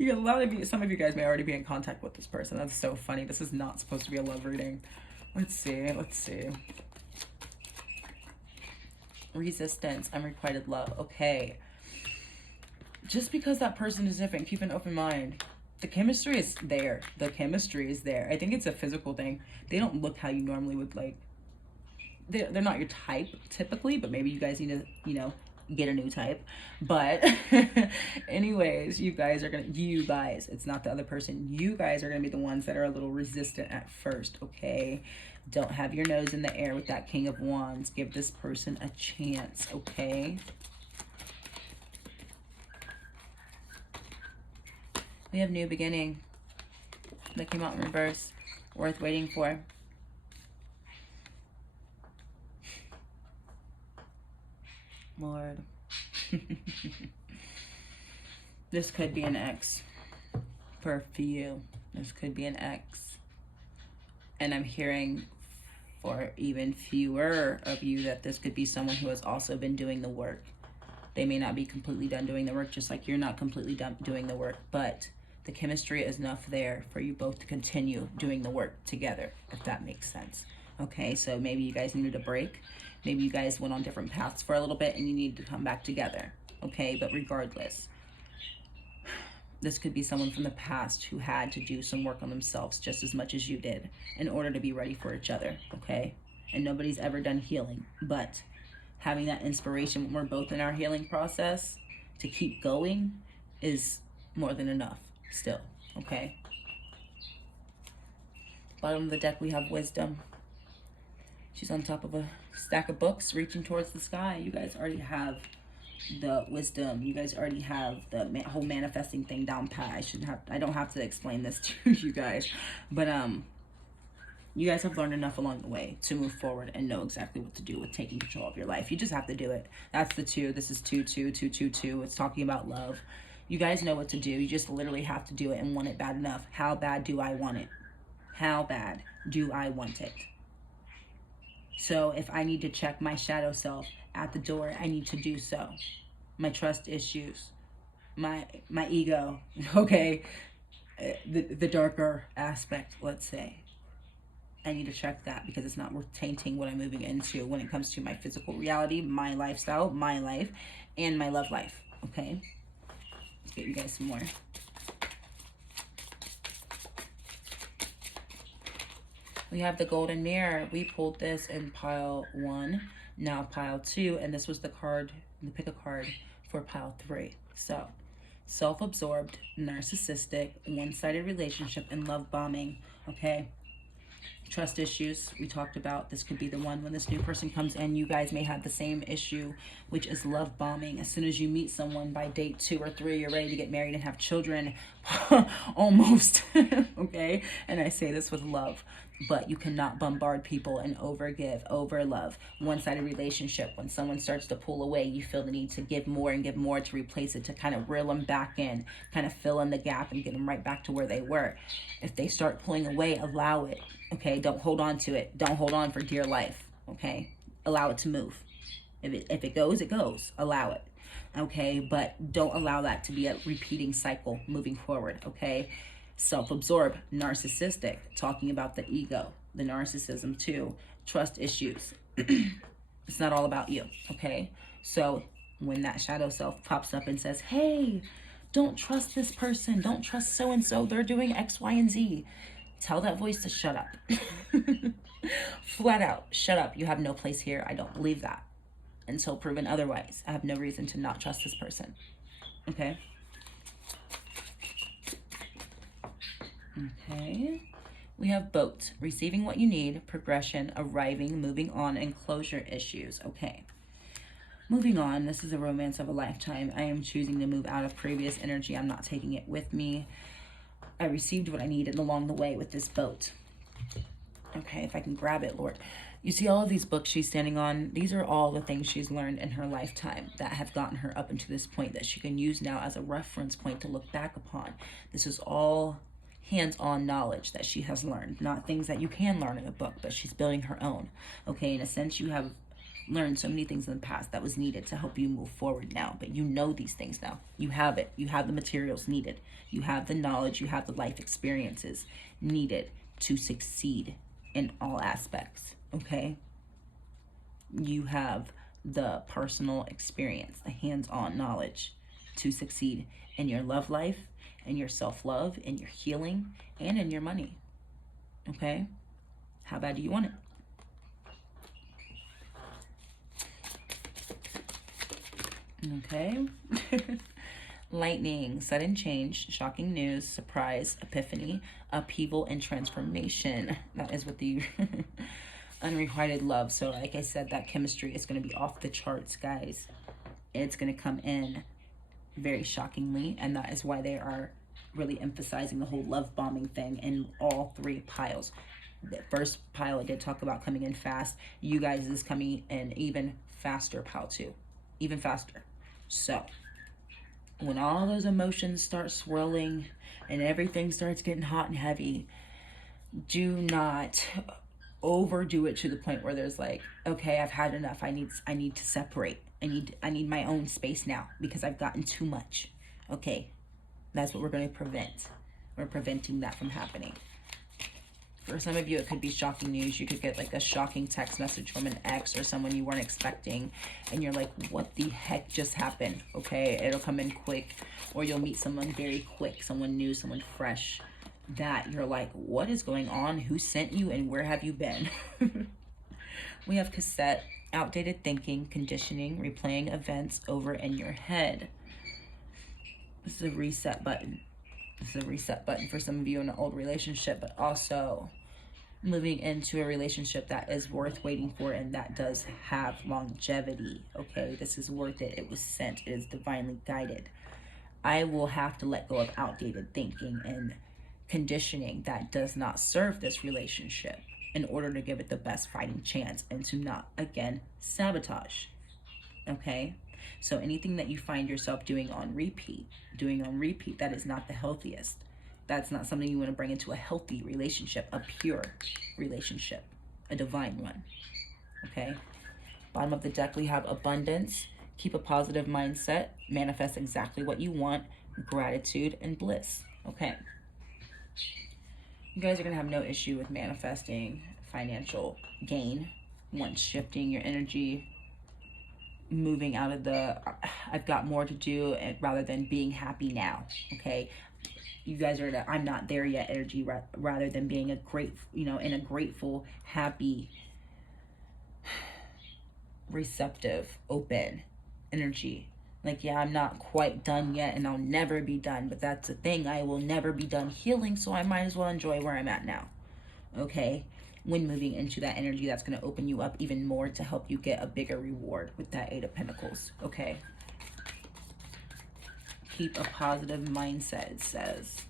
A lot of you, some of you guys may already be in contact with this person. That's so funny. This is not supposed to be a love reading. Let's see. Resistance, unrequited love. Okay. Just because that person is different, keep an open mind. The chemistry is there. The chemistry is there. I think it's a physical thing. They don't look how you normally would like. They're not your type typically, but maybe you guys need to, you know, get a new type. But anyways, you guys, it's not the other person. You guys are gonna be the ones that are a little resistant at first, okay? Don't have your nose in the air with that King of Wands. Give this person a chance, okay? We have new beginning that came out in reverse. Worth waiting for. Lord. This could be an ex for a few. This could be an ex. And I'm hearing for even fewer of you that this could be someone who has also been doing the work. They may not be completely done doing the work, just like you're not completely done doing the work, but the chemistry is enough there for you both to continue doing the work together, if that makes sense. Okay, so maybe you guys needed a break. Maybe you guys went on different paths for a little bit and you need to come back together. Okay, but regardless, this could be someone from the past who had to do some work on themselves just as much as you did in order to be ready for each other, okay? And nobody's ever done healing, but having that inspiration when we're both in our healing process to keep going is more than enough still, okay? Bottom of the deck, we have wisdom. She's on top of a stack of books reaching towards the sky. You guys already have the wisdom. You guys already have the whole manifesting thing down pat. I don't have to explain this to you guys, but you guys have learned enough along the way to move forward and know exactly what to do with taking control of your life. You just have to do it. That's the 2. This is 2, 2, 2, 2, 2. It's talking about love. You guys know what to do. You just literally have to do it and want it bad enough. How bad do I want it? How bad do I want it? So if I need to check my shadow self at the door, I need to do so. My trust issues, my ego, okay, the darker aspect, let's say. I need to check that because it's not worth tainting what I'm moving into when it comes to my physical reality, my lifestyle, my life, and my love life, okay? Let's get you guys some more. We have the golden mirror. We pulled this in pile 1, now pile 2, and this was the card, the pick a card for pile 3. So self-absorbed, narcissistic, one-sided relationship, and love bombing. Okay. Trust issues we talked about. This could be the one when this new person comes in. You guys may have the same issue, which is love bombing. As soon as you meet someone, by date 2 or 3, you're ready to get married and have children. Almost. Okay. And I say this with love, but you cannot bombard people and overgive, overlove. One-sided relationship, when someone starts to pull away, you feel the need to give more and give more to replace it, to kind of reel them back in, kind of fill in the gap and get them right back to where they were. If they start pulling away, allow it. Okay, don't hold on to it. Don't hold on for dear life. Okay, allow it to move. If it goes, it goes. Allow it. Okay, but don't allow that to be a repeating cycle moving forward. Okay, self-absorbed, narcissistic, talking about the ego, the narcissism too, trust issues. It's not all about you. Okay, so when that shadow self pops up and says, hey, don't trust this person, don't trust so and so, they're doing X, Y, and Z, tell that voice to shut up. Flat out, shut up. You have no place here. I don't believe that. Until proven otherwise, I have no reason to not trust this person. Okay? Okay. We have boat, receiving what you need, progression, arriving, moving on, and closure issues. Okay. Moving on. This is a romance of a lifetime. I am choosing to move out of previous energy. I'm not taking it with me. I received what I needed along the way with this boat. Okay, if I can grab it, Lord. You see all of these books she's standing on, these are all the things she's learned in her lifetime that have gotten her up into this point that she can use now as a reference point to look back upon. This is all hands-on knowledge that she has learned, not things that you can learn in a book, but she's building her own. Okay, in a sense, you have learned so many things in the past that was needed to help you move forward now, but you know these things now. You have it. You have the materials needed. You have the knowledge. You have the life experiences needed to succeed in all aspects. Okay, you have the personal experience, the hands-on knowledge to succeed in your love life, in your self-love, in your healing, and in your money. Okay, how bad do you want it? Okay. Lightning, sudden change, shocking news, surprise, epiphany, upheaval, and transformation. That is what the unrequited love. So like I said, that chemistry is going to be off the charts, guys. It's going to come in very shockingly, and that is why they are really emphasizing the whole love bombing thing in all 3 piles. The first pile I did talk about coming in fast. You guys is coming in even faster, pile 2. Even faster. So when all those emotions start swirling and everything starts getting hot and heavy, do not overdo it to the point where there's like, okay, I've had enough. I need to separate. I need my own space now because I've gotten too much. Okay, that's what we're going to prevent. We're preventing that from happening. For some of you, it could be shocking news. You could get like a shocking text message from an ex or someone you weren't expecting, and you're like, what the heck just happened? Okay, it'll come in quick, or you'll meet someone very quick, someone new, someone fresh, that you're like, what is going on? Who sent you, and where have you been? We have cassette, outdated thinking, conditioning, replaying events over in your head. This is a reset button. This is a reset button for some of you in an old relationship, but also moving into a relationship that is worth waiting for and that does have longevity. Okay, this is worth it. It was sent. It is divinely guided. I will have to let go of outdated thinking and conditioning that does not serve this relationship in order to give it the best fighting chance and to not, again, sabotage. Okay? So anything that you find yourself doing on repeat, that is not the healthiest. That's not something you want to bring into a healthy relationship, a pure relationship, a divine one. Okay? Bottom of the deck, we have abundance, keep a positive mindset, manifest exactly what you want, gratitude, and bliss. Okay? You guys are going to have no issue with manifesting financial gain once shifting your energy, moving out of the I've got more to do and rather than being happy now. Okay, you guys are the I'm not there yet energy rather than being a great, in a grateful, happy, receptive, open energy Like, yeah, I'm not quite done yet, and I'll never be done, but that's the thing. I will never be done healing, so I might as well enjoy where I'm at now, okay? When moving into that energy, that's going to open you up even more to help you get a bigger reward with that Eight of Pentacles, okay? Keep a positive mindset, it says.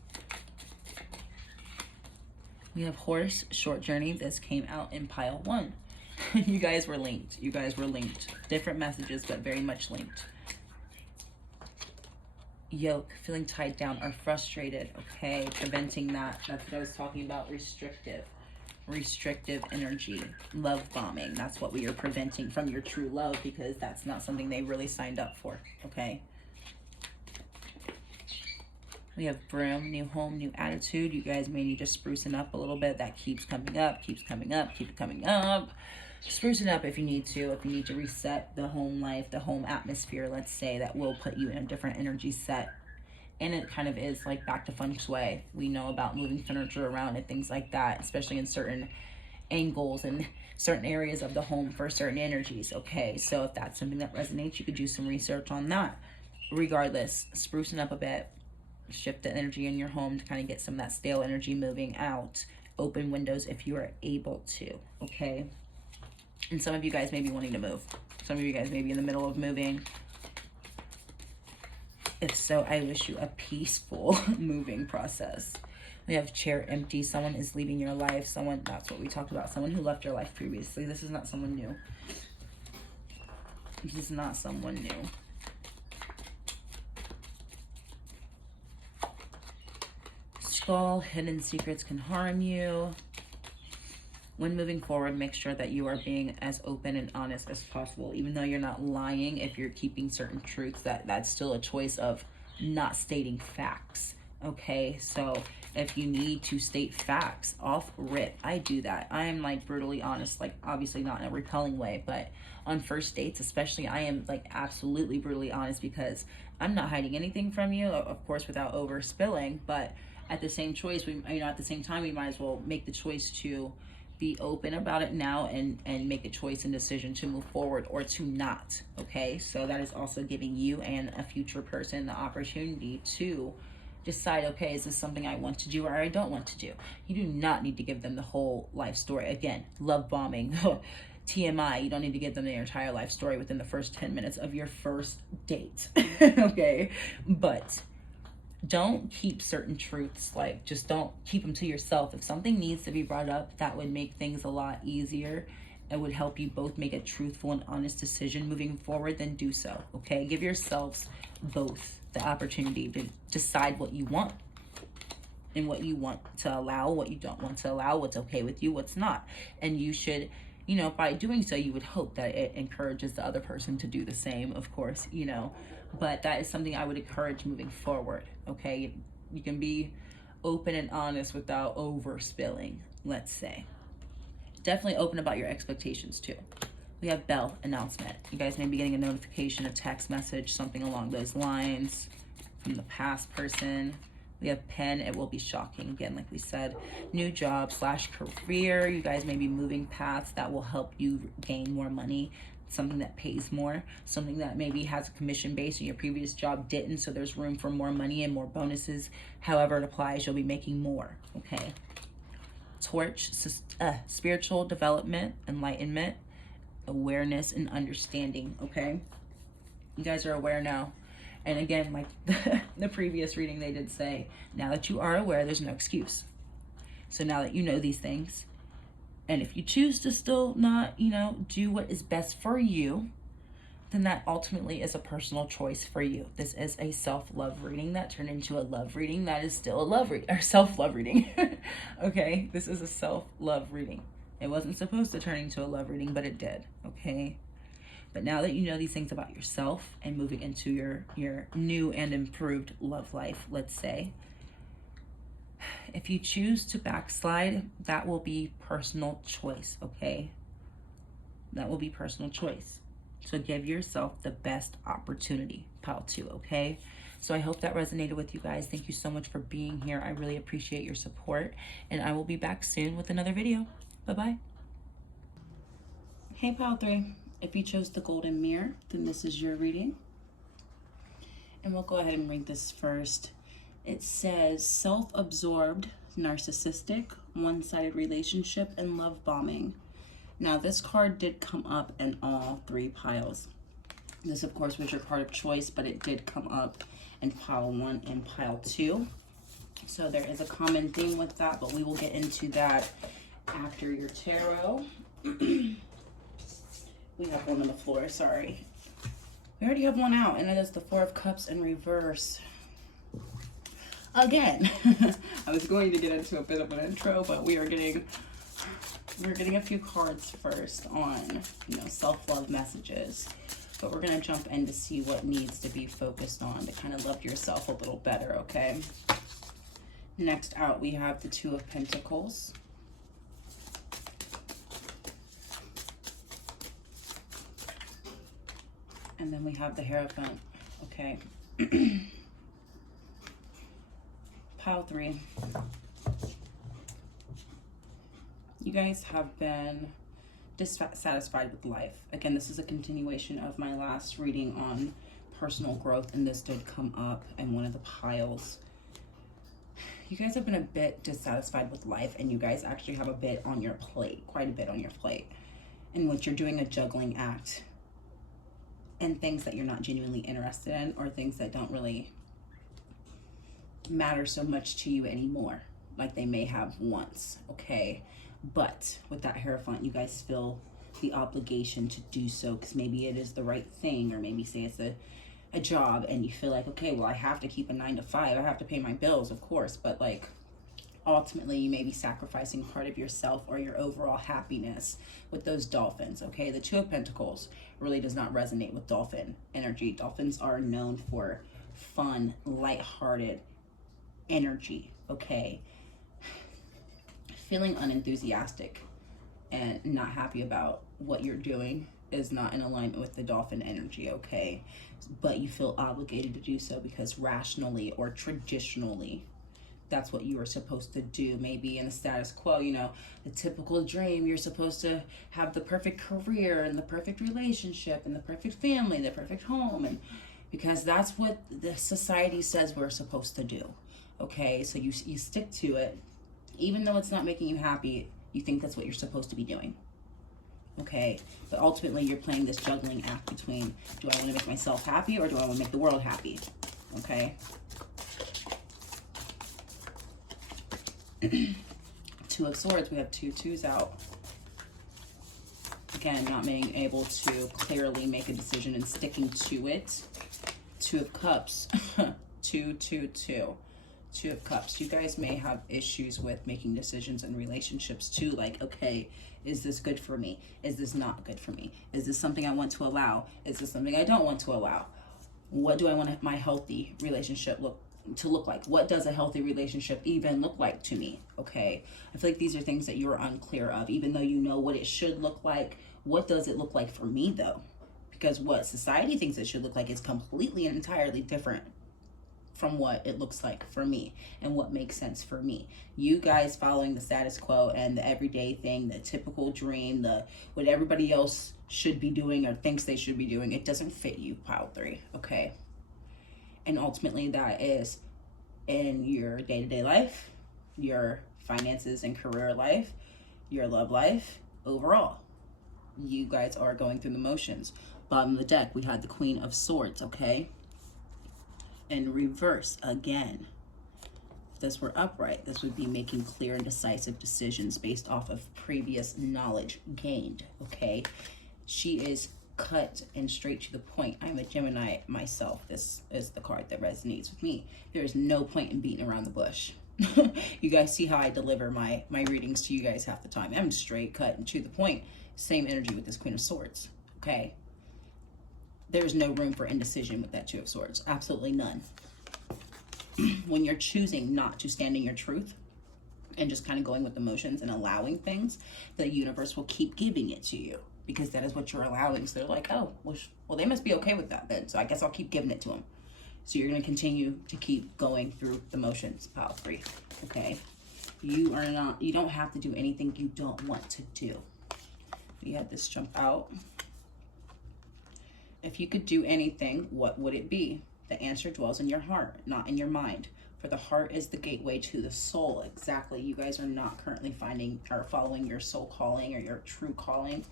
We have Horse, Short Journey. This came out in pile 1. You guys were linked. You guys were linked. Different messages, but very much linked. Yoke, feeling tied down or frustrated, okay? Preventing that. That's what I was talking about. Restrictive energy. Love bombing. That's what we are preventing from your true love, because that's not something they really signed up for, okay? We have Broom, new home, new attitude. You guys may need to sprucing up a little bit. That keeps coming up, keeps coming up, keep coming up. Sprucing up if you need to. If you need to reset the home life, the home atmosphere, let's say, that will put you in a different energy set. And it kind of is like back to feng shui. We know about moving furniture around and things like that, especially in certain angles and certain areas of the home for certain energies, okay? So if that's something that resonates, you could do some research on that. Regardless, sprucing up a bit. Shift the energy in your home to kind of get some of that stale energy moving out. Open windows if you are able to, okay? And some of you guys may be wanting to move. Some of you guys may be in the middle of moving. If so, I wish you a peaceful moving process. We have chair empty. Someone is leaving your life. Someone, that's what we talked about. Someone who left your life previously. This is not someone new. This is not someone new. Skull, hidden secrets can harm you. When moving forward, make sure that you are being as open and honest as possible. Even though you're not lying, if you're keeping certain truths, that's still a choice of not stating facts, okay? So if you need to state facts off rip, I do that. I am like brutally honest, like obviously not in a repelling way, but on first dates especially, I am like absolutely brutally honest, because I'm not hiding anything from you, of course, without over spilling. But at the same choice, at the same time, we might as well make the choice to be open about it now and make a choice and decision to move forward or to not, okay? So that is also giving you and a future person the opportunity to decide, okay, is this something I want to do or I don't want to do? You do not need to give them the whole life story. Again, love bombing, TMI, you don't need to give them the entire life story within the first 10 minutes of your first date, okay? But don't keep certain truths, like just don't keep them to yourself. If something needs to be brought up, that would make things a lot easier. It would help you both make a truthful and honest decision moving forward, then do so, okay? Give yourselves both the opportunity to decide what you want and what you want to allow, what you don't want to allow, what's okay with you, what's not. And you should, you know, by doing so, you would hope that it encourages the other person to do the same, of course, you know. But that is something I would encourage moving forward, okay? You can be open and honest without over spilling, let's say. Definitely open about your expectations too. We have bell announcement. You guys may be getting a notification, a text message, something along those lines from the past person. We have pen, it will be shocking. Again, like we said, new job / career. You guys may be moving paths that will help you gain more money, something that pays more, something that maybe has a commission base and your previous job didn't, so there's room for more money and more bonuses. However it applies, you'll be making more, okay? Torch, spiritual development, enlightenment, awareness, and understanding, okay? You guys are aware now. And again, like the previous reading, they did say, now that you are aware, there's no excuse. So now that you know these things, and if you choose to still not, you know, do what is best for you, then that ultimately is a personal choice for you. This is a self-love reading that turned into a love reading that is still a love reading, or self-love reading. Okay, this is a self-love reading. It wasn't supposed to turn into a love reading, but it did, okay? But now that you know these things about yourself and moving into your new and improved love life, let's say, if you choose to backslide, that will be personal choice, okay? That will be personal choice. So give yourself the best opportunity, pile 2, okay? So I hope that resonated with you guys. Thank you so much for being here. I really appreciate your support, and I will be back soon with another video. Bye-bye. Hey, pile 3. If you chose the golden mirror, then this is your reading. And we'll go ahead and read this first. It says self-absorbed, narcissistic, one-sided relationship, and love bombing. Now this card did come up in all three piles. This of course was your card of choice, but it did come up in pile 1 and pile 2. So there is a common theme with that, but we will get into that after your tarot. We have one on the floor, sorry. We already have one out, and it is the Four of Cups in reverse. Again, I was going to get into a bit of an intro, but we're getting a few cards first on, you know, self-love messages. But we're going to jump in to see what needs to be focused on to kind of love yourself a little better, okay? Next out, we have the Two of Pentacles. And then we have the Hierophant, okay? Pile 3. You guys have been dissatisfied with life. Again, this is a continuation of my last reading on personal growth, and this did come up in one of the piles. You guys have been a bit dissatisfied with life, and you guys actually have a bit on your plate, quite a bit on your plate, in which you're doing a juggling act and things that you're not genuinely interested in, or things that don't really matter so much to you anymore, like they may have once, okay? But with that Hierophant, you guys feel the obligation to do so because maybe it is the right thing, or maybe say it's a job and you feel like, okay, well, I have to keep a 9 to 5. I have to pay my bills, of course, but like ultimately you may be sacrificing part of yourself or your overall happiness with those dolphins, okay? The Two of Pentacles really does not resonate with dolphin energy. Dolphins are known for fun, lighthearted energy, okay? Feeling unenthusiastic and not happy about what you're doing is not in alignment with the dolphin energy, okay? But you feel obligated to do so because rationally or traditionally, that's what you are supposed to do. Maybe in the status quo, you know, the typical dream, you're supposed to have the perfect career and the perfect relationship and the perfect family, the perfect home, and because that's what the society says we're supposed to do, okay? So you stick to it. Even though it's not making you happy, you think that's what you're supposed to be doing, okay? But ultimately, you're playing this juggling act between, do I want to make myself happy or do I want to make the world happy, okay? Two of Swords, we have 2 2s out. Again, not being able to clearly make a decision and sticking to it. Two of Cups, 2 2 2. Two of Cups. You guys may have issues with making decisions in relationships too, like, okay, is this good for me? Is this not good for me? Is this something I want to allow? Is this something I don't want to allow? What do I want my healthy relationship to look like? What does a healthy relationship even look like to me? Okay, I feel like these are things that you're unclear of, even though you know what it should look like. What does it look like for me though? Because what society thinks it should look like is completely and entirely different from what it looks like for me and what makes sense for me. You guys following the status quo and the everyday thing, the typical dream, what everybody else should be doing or thinks they should be doing, it doesn't fit you, pile 3, okay? And ultimately that is in your day-to-day life, your finances and career life, your love life, overall. You guys are going through the motions. Bottom of the deck, we had the Queen of Swords, okay? In reverse again. If this were upright, this would be making clear and decisive decisions based off of previous knowledge gained, okay? She is cut and straight to the point. I'm a Gemini myself. This is the card that resonates with me. There is no point in beating around the bush. You guys see how I deliver my readings to you guys half the time. I'm straight, cut, and to the point. Same energy with this Queen of Swords, okay? There's no room for indecision with that Two of Swords. Absolutely none. When you're choosing not to stand in your truth and just kind of going with emotions and allowing things, the universe will keep giving it to you because that is what you're allowing. So they're like, oh, well, they must be okay with that then. So I guess I'll keep giving it to them. So you're going to continue to keep going through the motions, pile 3, okay? You don't have to do anything you don't want to do. We had this jump out. If you could do anything, what would it be? The answer dwells in your heart, not in your mind. For the heart is the gateway to the soul. Exactly. You guys are not currently finding or following your soul calling or your true calling,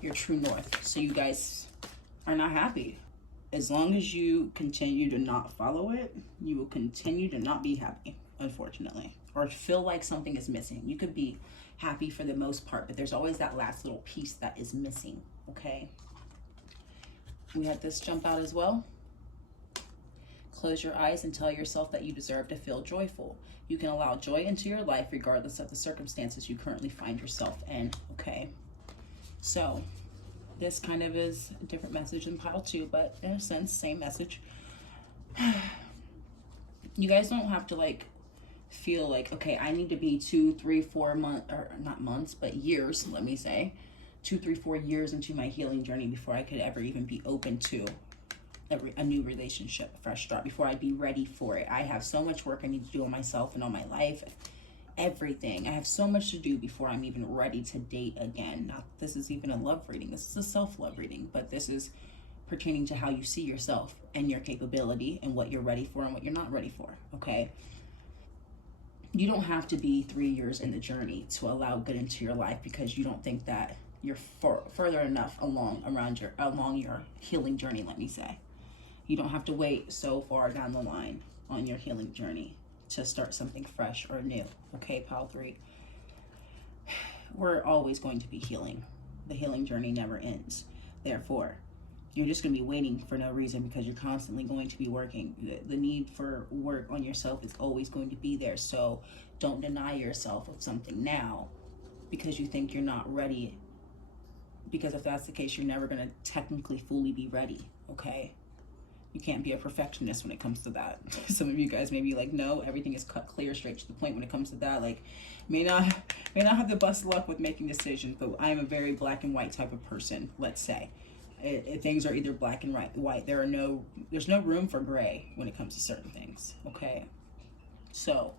your true north. So you guys are not happy. As long as you continue to not follow it, you will continue to not be happy, unfortunately, or feel like something is missing. You could be happy for the most part, but there's always that last little piece that is missing, okay? We had this jump out as well. Close your eyes and tell yourself that you deserve to feel joyful. You can allow joy into your life regardless of the circumstances you currently find yourself in, okay? So this kind of is a different message than pile 2, but in a sense, same message. You guys don't have to like feel like, okay, I need to be 2, 3, 4 months, or not months, but years, let me say, 2, 3, 4 years into my healing journey before I could ever even be open to a new relationship, a fresh start, before I'd be ready for it. I have so much work I need to do on myself and on my life, everything. I have so much to do before I'm even ready to date again. Not this is even a love reading. This is a self-love reading, but this is pertaining to how you see yourself and your capability and what you're ready for and what you're not ready for, okay? You don't have to be 3 years in the journey to allow good into your life because you don't think that you're further enough along your healing journey, let me say. You don't have to wait so far down the line on your healing journey to start something fresh or new, okay, pile 3? We're always going to be healing. The healing journey never ends. Therefore, you're just going to be waiting for no reason because you're constantly going to be working. The need for work on yourself is always going to be there. So don't deny yourself of something now because you think you're not ready. Because if that's the case, you're never going to technically fully be ready, okay? You can't be a perfectionist when it comes to that. Some of you guys may be like, no, everything is cut clear, straight to the point when it comes to that. Like, may not have the best luck with making decisions, but I am a very black and white type of person, let's say. Things are either black and white. There's no room for gray when it comes to certain things, okay? So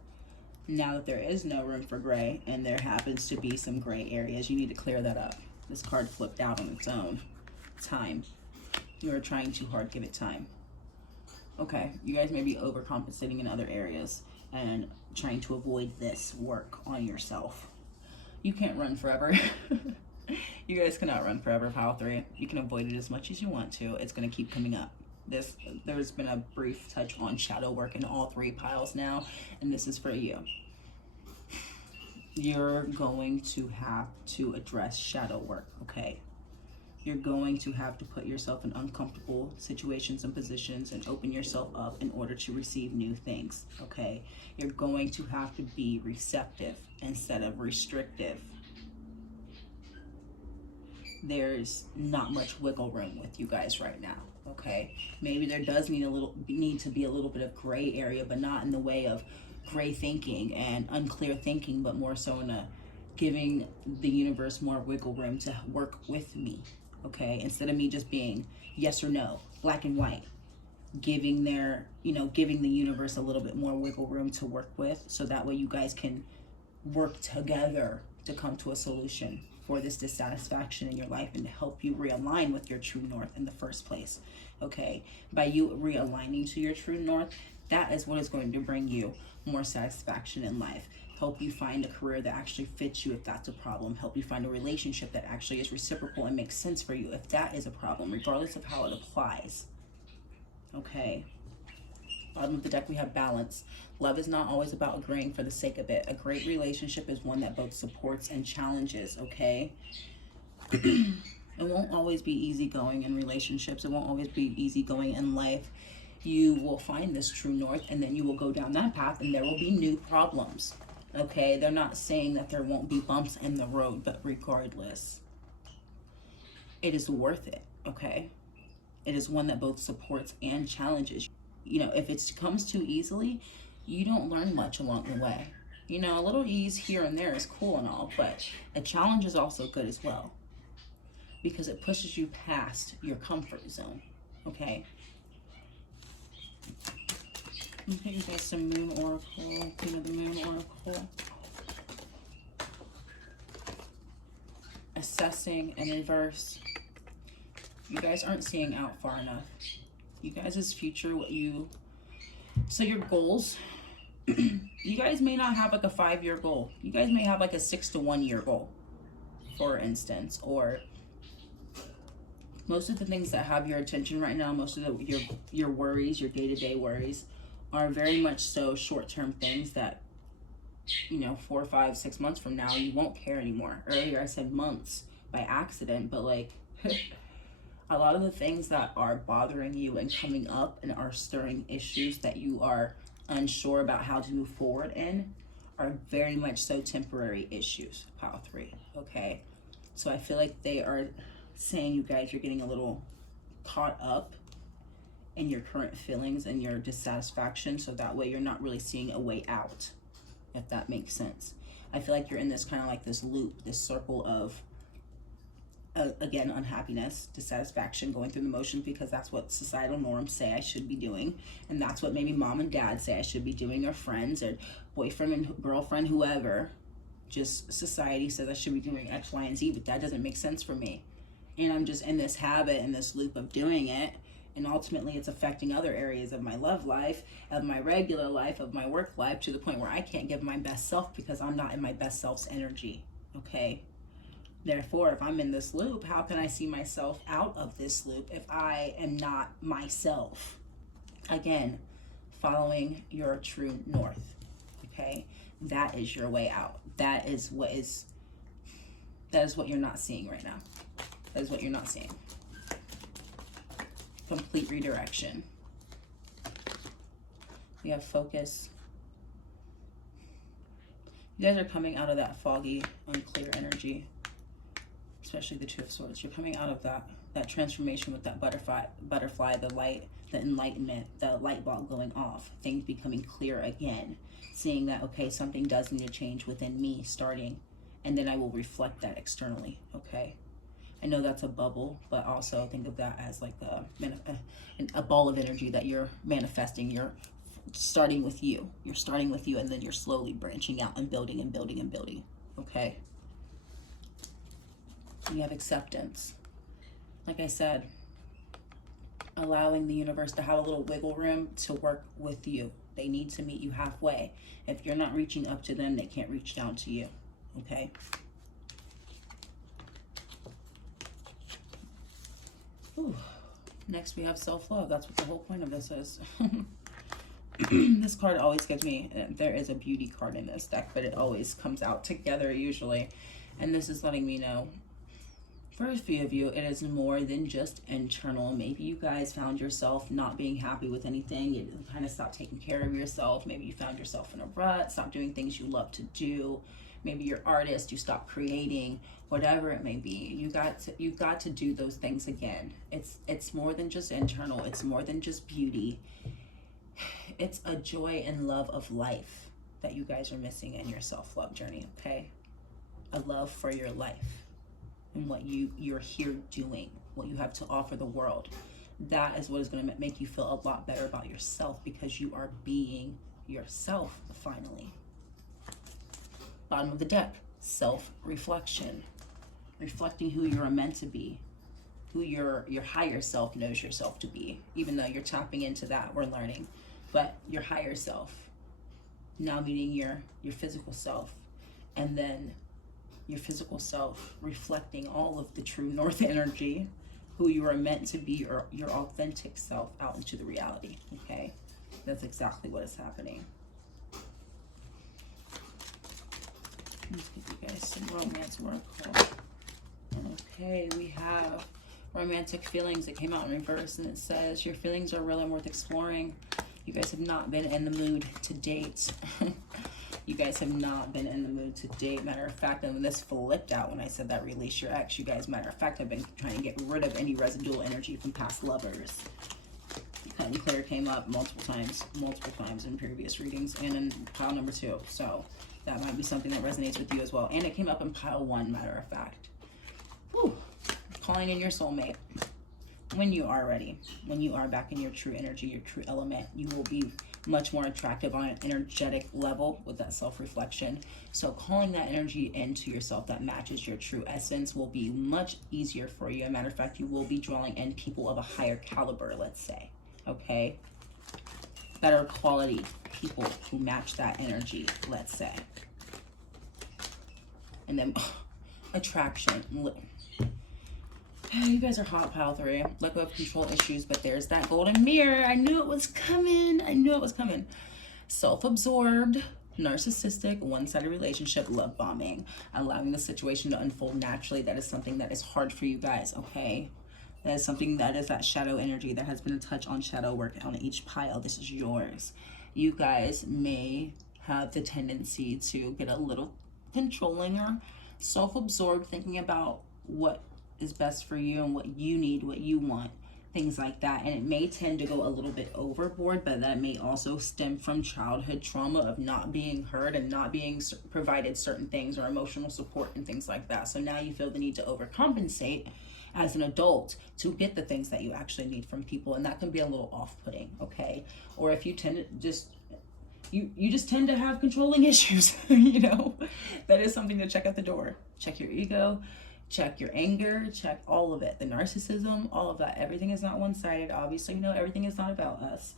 now that there is no room for gray and there happens to be some gray areas, you need to clear that up. This card flipped out on its own. Time. You are trying too hard. Give it time. Okay, you guys may be overcompensating in other areas and trying to avoid this work on yourself. You can't run forever. You guys cannot run forever, pile 3. You can avoid it as much as you want to. It's going to keep coming up. There's been a brief touch on shadow work in all 3 piles now, and this is for you. You're going to have to address shadow work, okay? You're going to have to put yourself in uncomfortable situations and positions and open yourself up in order to receive new things, okay? You're going to have to be receptive instead of restrictive. There's not much wiggle room with you guys right now, okay? Maybe there does need to be a little bit of gray area, but not in the way of gray thinking and unclear thinking, but more so in giving the universe more wiggle room to work with me, okay? Instead of me just being yes or no, black and white, giving the universe a little bit more wiggle room to work with, so that way you guys can work together to come to a solution for this dissatisfaction in your life and to help you realign with your true north in the first place, okay? By you realigning to your true north, that is what is going to bring you more satisfaction in life. Help you find a career that actually fits you if that's a problem. Help you find a relationship that actually is reciprocal and makes sense for you if that is a problem, regardless of how it applies. Okay. Bottom of the deck, we have balance. Love is not always about agreeing for the sake of it. A great relationship is one that both supports and challenges, okay? It won't always be easygoing in relationships. It won't always be easygoing in life. You will find this true north, and then you will go down that path, and there will be new problems, okay? They're not saying that there won't be bumps in the road, but regardless, it is worth it, okay? It is one that both supports and challenges. You know, if it comes too easily, you don't learn much along the way. You know, a little ease here and there is cool and all, but a challenge is also good as well because it pushes you past your comfort zone, okay? Okay, you guys, some Moon Oracle, Queen of the Moon Oracle. Assessing and inverse. You guys aren't seeing out far enough. You guys' future, so your goals, you guys may not have like a 5-year goal. You guys may have like a 6 to 1 year goal, for instance, or most of the things that have your attention right now, most of your worries, your day-to-day worries, are very much so short-term things that, 4, 5, 6 months from now, you won't care anymore. Earlier I said months by accident, but like a lot of the things that are bothering you and coming up and are stirring issues that you are unsure about how to move forward in are very much so temporary issues, pile 3, okay? So I feel like they are saying, you guys, you're getting a little caught up in your current feelings and your dissatisfaction, so that way you're not really seeing a way out, if that makes sense. I feel like you're in this kind of like this loop, this circle of again, unhappiness, dissatisfaction, going through the motions because that's what societal norms say I should be doing, and that's what maybe mom and dad say I should be doing, or friends or boyfriend and girlfriend, whoever. Just society says I should be doing X, Y, and Z, but that doesn't make sense for me, and I'm just in this habit, in this loop of doing it, and ultimately it's affecting other areas of my love life, of my regular life, of my work life, to the point where I can't give my best self because I'm not in my best self's energy, okay? Therefore, if I'm in this loop, how can I see myself out of this loop if I am not myself? Again, following your true north, okay? That is your way out. That is what you're not seeing right now. That is what you're not seeing. Complete redirection. We have focus. You guys are coming out of that foggy, unclear energy. Especially the Two of Swords. You're coming out of that transformation with that butterfly, the light, the enlightenment, the light bulb going off, things becoming clear again, seeing that, okay, something does need to change within me starting, and then I will reflect that externally, okay? I know that's a bubble, but also think of that as like a ball of energy that you're manifesting. You're starting with you. You're starting with you, and then you're slowly branching out and building and building and building, okay? You have acceptance. Like I said, allowing the universe to have a little wiggle room to work with you. They need to meet you halfway. If you're not reaching up to them, they can't reach down to you, okay? Ooh. Next we have self-love. That's what the whole point of this is. This card always gives me, there is a beauty card in this deck, but it always comes out together usually. And this is letting me know, for a few of you, it is more than just internal. Maybe you guys found yourself not being happy with anything. You kind of stopped taking care of yourself. Maybe you found yourself in a rut, stopped doing things you love to do. Maybe you're an artist, you stopped creating, whatever it may be. You got to do those things again. It's more than just internal. It's more than just beauty. It's a joy and love of life that you guys are missing in your self-love journey, okay? A love for your life and what you're here doing, what you have to offer the world. That is what is going to make you feel a lot better about yourself, because you are being yourself finally. Bottom of the deck, self-reflection. Reflecting who you're meant to be, who your higher self knows yourself to be, even though you're tapping into that, we're learning. But your higher self, now meeting your physical self, and then your physical self reflecting all of the true north energy, who you are meant to be, or your authentic self out into the reality, okay? That's exactly what is happening. Let's give you guys some romance oracle. Okay, we have romantic feelings. It came out in reverse, and it says, your feelings are real and worth exploring. You guys have not been in the mood to date. You guys have not been in the mood to date. Matter of fact, and this flipped out when I said that, release your ex. You guys, matter of fact, have been trying to get rid of any residual energy from past lovers. Cut and clear came up multiple times in previous readings and in pile number 2. So that might be something that resonates with you as well. And it came up in pile 1, matter of fact. Whew. Calling in your soulmate. When you are ready, when you are back in your true energy, your true element, you will be much more attractive on an energetic level with that self-reflection. So calling that energy into yourself that matches your true essence will be much easier for you. As a matter of fact, you will be drawing in people of a higher caliber, let's say. okay? Better quality people who match that energy, let's say. And then attraction. You guys are hot, pile 3. Let go of control issues, but there's that golden mirror. I knew it was coming. I knew it was coming. Self-absorbed, narcissistic, one-sided relationship, love bombing, allowing the situation to unfold naturally. That is something that is hard for you guys, okay? That is something that is that shadow energy. There has been a touch on shadow work on each pile. This is yours. You guys may have the tendency to get a little controlling or self-absorbed, thinking about what is best for you and what you need, what you want, things like that. And it may tend to go a little bit overboard, but that may also stem from childhood trauma of not being heard and not being provided certain things or emotional support and things like that. So now you feel the need to overcompensate as an adult to get the things that you actually need from people, and that can be a little off-putting, okay? Or if you tend to just you just tend to have controlling issues, you know, that is something to check at the door. Check your ego, check your anger, check all of it, the narcissism, all of that. Everything is not one-sided. Obviously, you know, everything is not about us,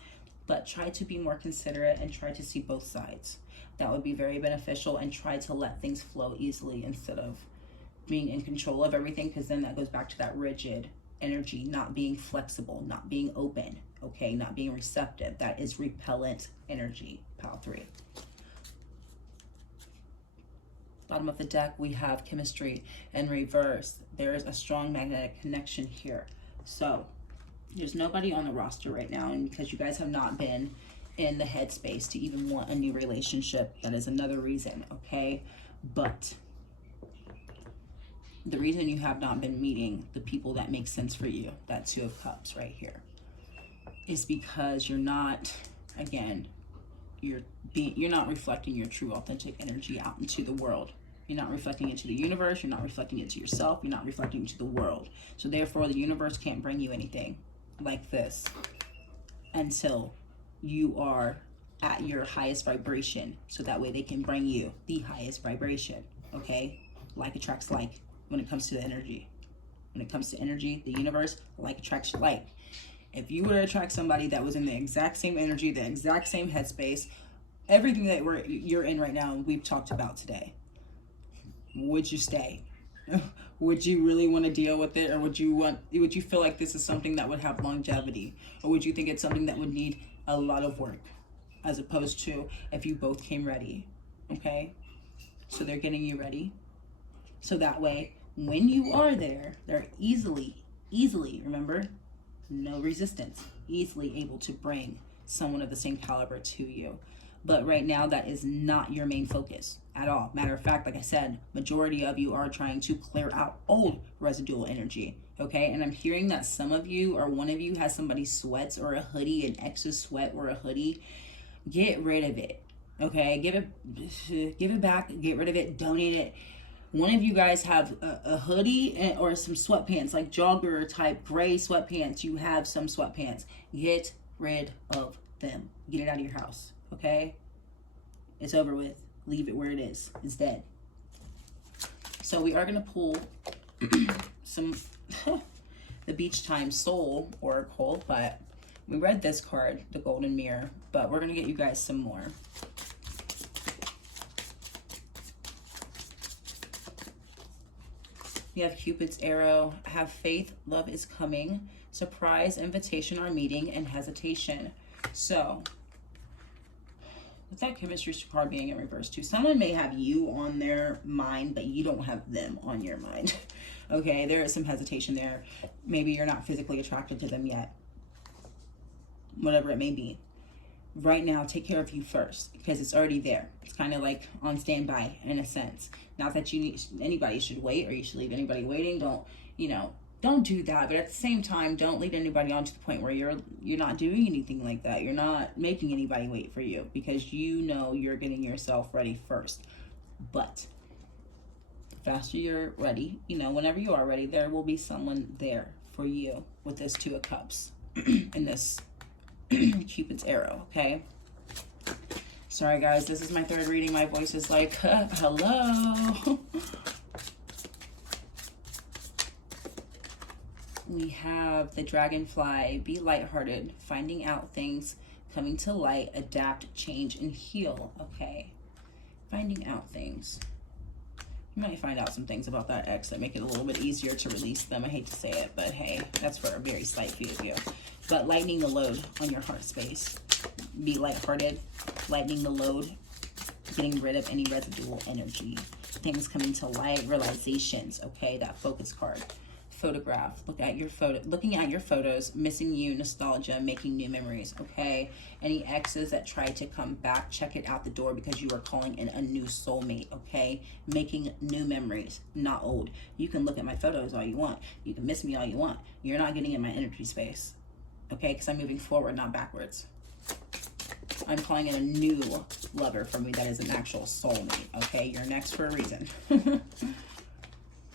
but try to be more considerate and try to see both sides. That would be very beneficial, and try to let things flow easily instead of being in control of everything, because then that goes back to that rigid energy, not being flexible, not being open, okay, not being receptive. That is repellent energy, pile 3. Bottom of the deck, we have chemistry in reverse. There is a strong magnetic connection here. So there's nobody on the roster right now, and because you guys have not been in the headspace to even want a new relationship, that is another reason, okay? But the reason you have not been meeting the people that make sense for you, that 2 of Cups right here, is because you're not, again, you're not reflecting your true authentic energy out into the world. You're not reflecting it to the universe. You're not reflecting it to yourself. You're not reflecting it to the world. So therefore, the universe can't bring you anything like this until you are at your highest vibration. So that way they can bring you the highest vibration, okay? Like attracts like when it comes to the energy. When it comes to energy, the universe, like attracts like. If you were to attract somebody that was in the exact same energy, the exact same headspace, everything that you're in right now, we've talked about today, would you stay? Would you really want to deal with it, or would you feel like this is something that would have longevity, or would you think it's something that would need a lot of work, as opposed to if you both came ready, okay? So they're getting you ready, so that way when you are there, they're easily, remember, no resistance, easily able to bring someone of the same caliber to you. But right now, that is not your main focus at all. Matter of fact, like I said, majority of you are trying to clear out old residual energy, okay? And I'm hearing that some of you, or one of you, has somebody's sweats or a hoodie, an ex's sweat or a hoodie. Get rid of it, okay? Give it back, get rid of it, donate it. One of you guys have a hoodie or some sweatpants, like jogger type gray sweatpants. You have some sweatpants. Get rid of them. Get it out of your house, okay? It's over with. Leave it where it is. It's dead. So we are going to pull some the Beach Time Soul Oracle, but we read this card, the Golden Mirror, but we're going to get you guys some more. You have Cupid's arrow, have faith, love is coming, surprise, invitation are meeting, and hesitation. So, with that chemistry card being in reverse too, someone may have you on their mind, but you don't have them on your mind. Okay, there is some hesitation there. Maybe you're not physically attracted to them yet. Whatever it may be. Right now, take care of you first, because it's already there. It's kind of like on standby in a sense. Not that anybody should wait, or you should leave anybody waiting. Don't do that. But at the same time, don't lead anybody on to the point where you're not doing anything like that. You're not making anybody wait for you, because you know you're getting yourself ready first. But faster you're ready, whenever you are ready, there will be someone there for you with this 2 of Cups and this Cupid's arrow, okay? Sorry guys, this is my 3rd reading. My voice is like, hello. We have the dragonfly, be lighthearted, finding out things, coming to light, adapt, change, and heal. Okay, finding out things. You might find out some things about that ex that make it a little bit easier to release them. I hate to say it, but hey, that's for a very slight few of you. But lightening the load on your heart space. Be lighthearted, lightening the load, getting rid of any residual energy. Things coming to light, realizations, okay, that focus card. Photograph, looking at your photos, missing you, nostalgia, making new memories, okay? Any exes that try to come back, check it out the door, because you are calling in a new soulmate, okay? Making new memories, not old. You can look at my photos all you want. You can miss me all you want. You're not getting in my energy space, okay? Because I'm moving forward, not backwards. I'm calling in a new lover for me that is an actual soulmate, okay? You're next for a reason.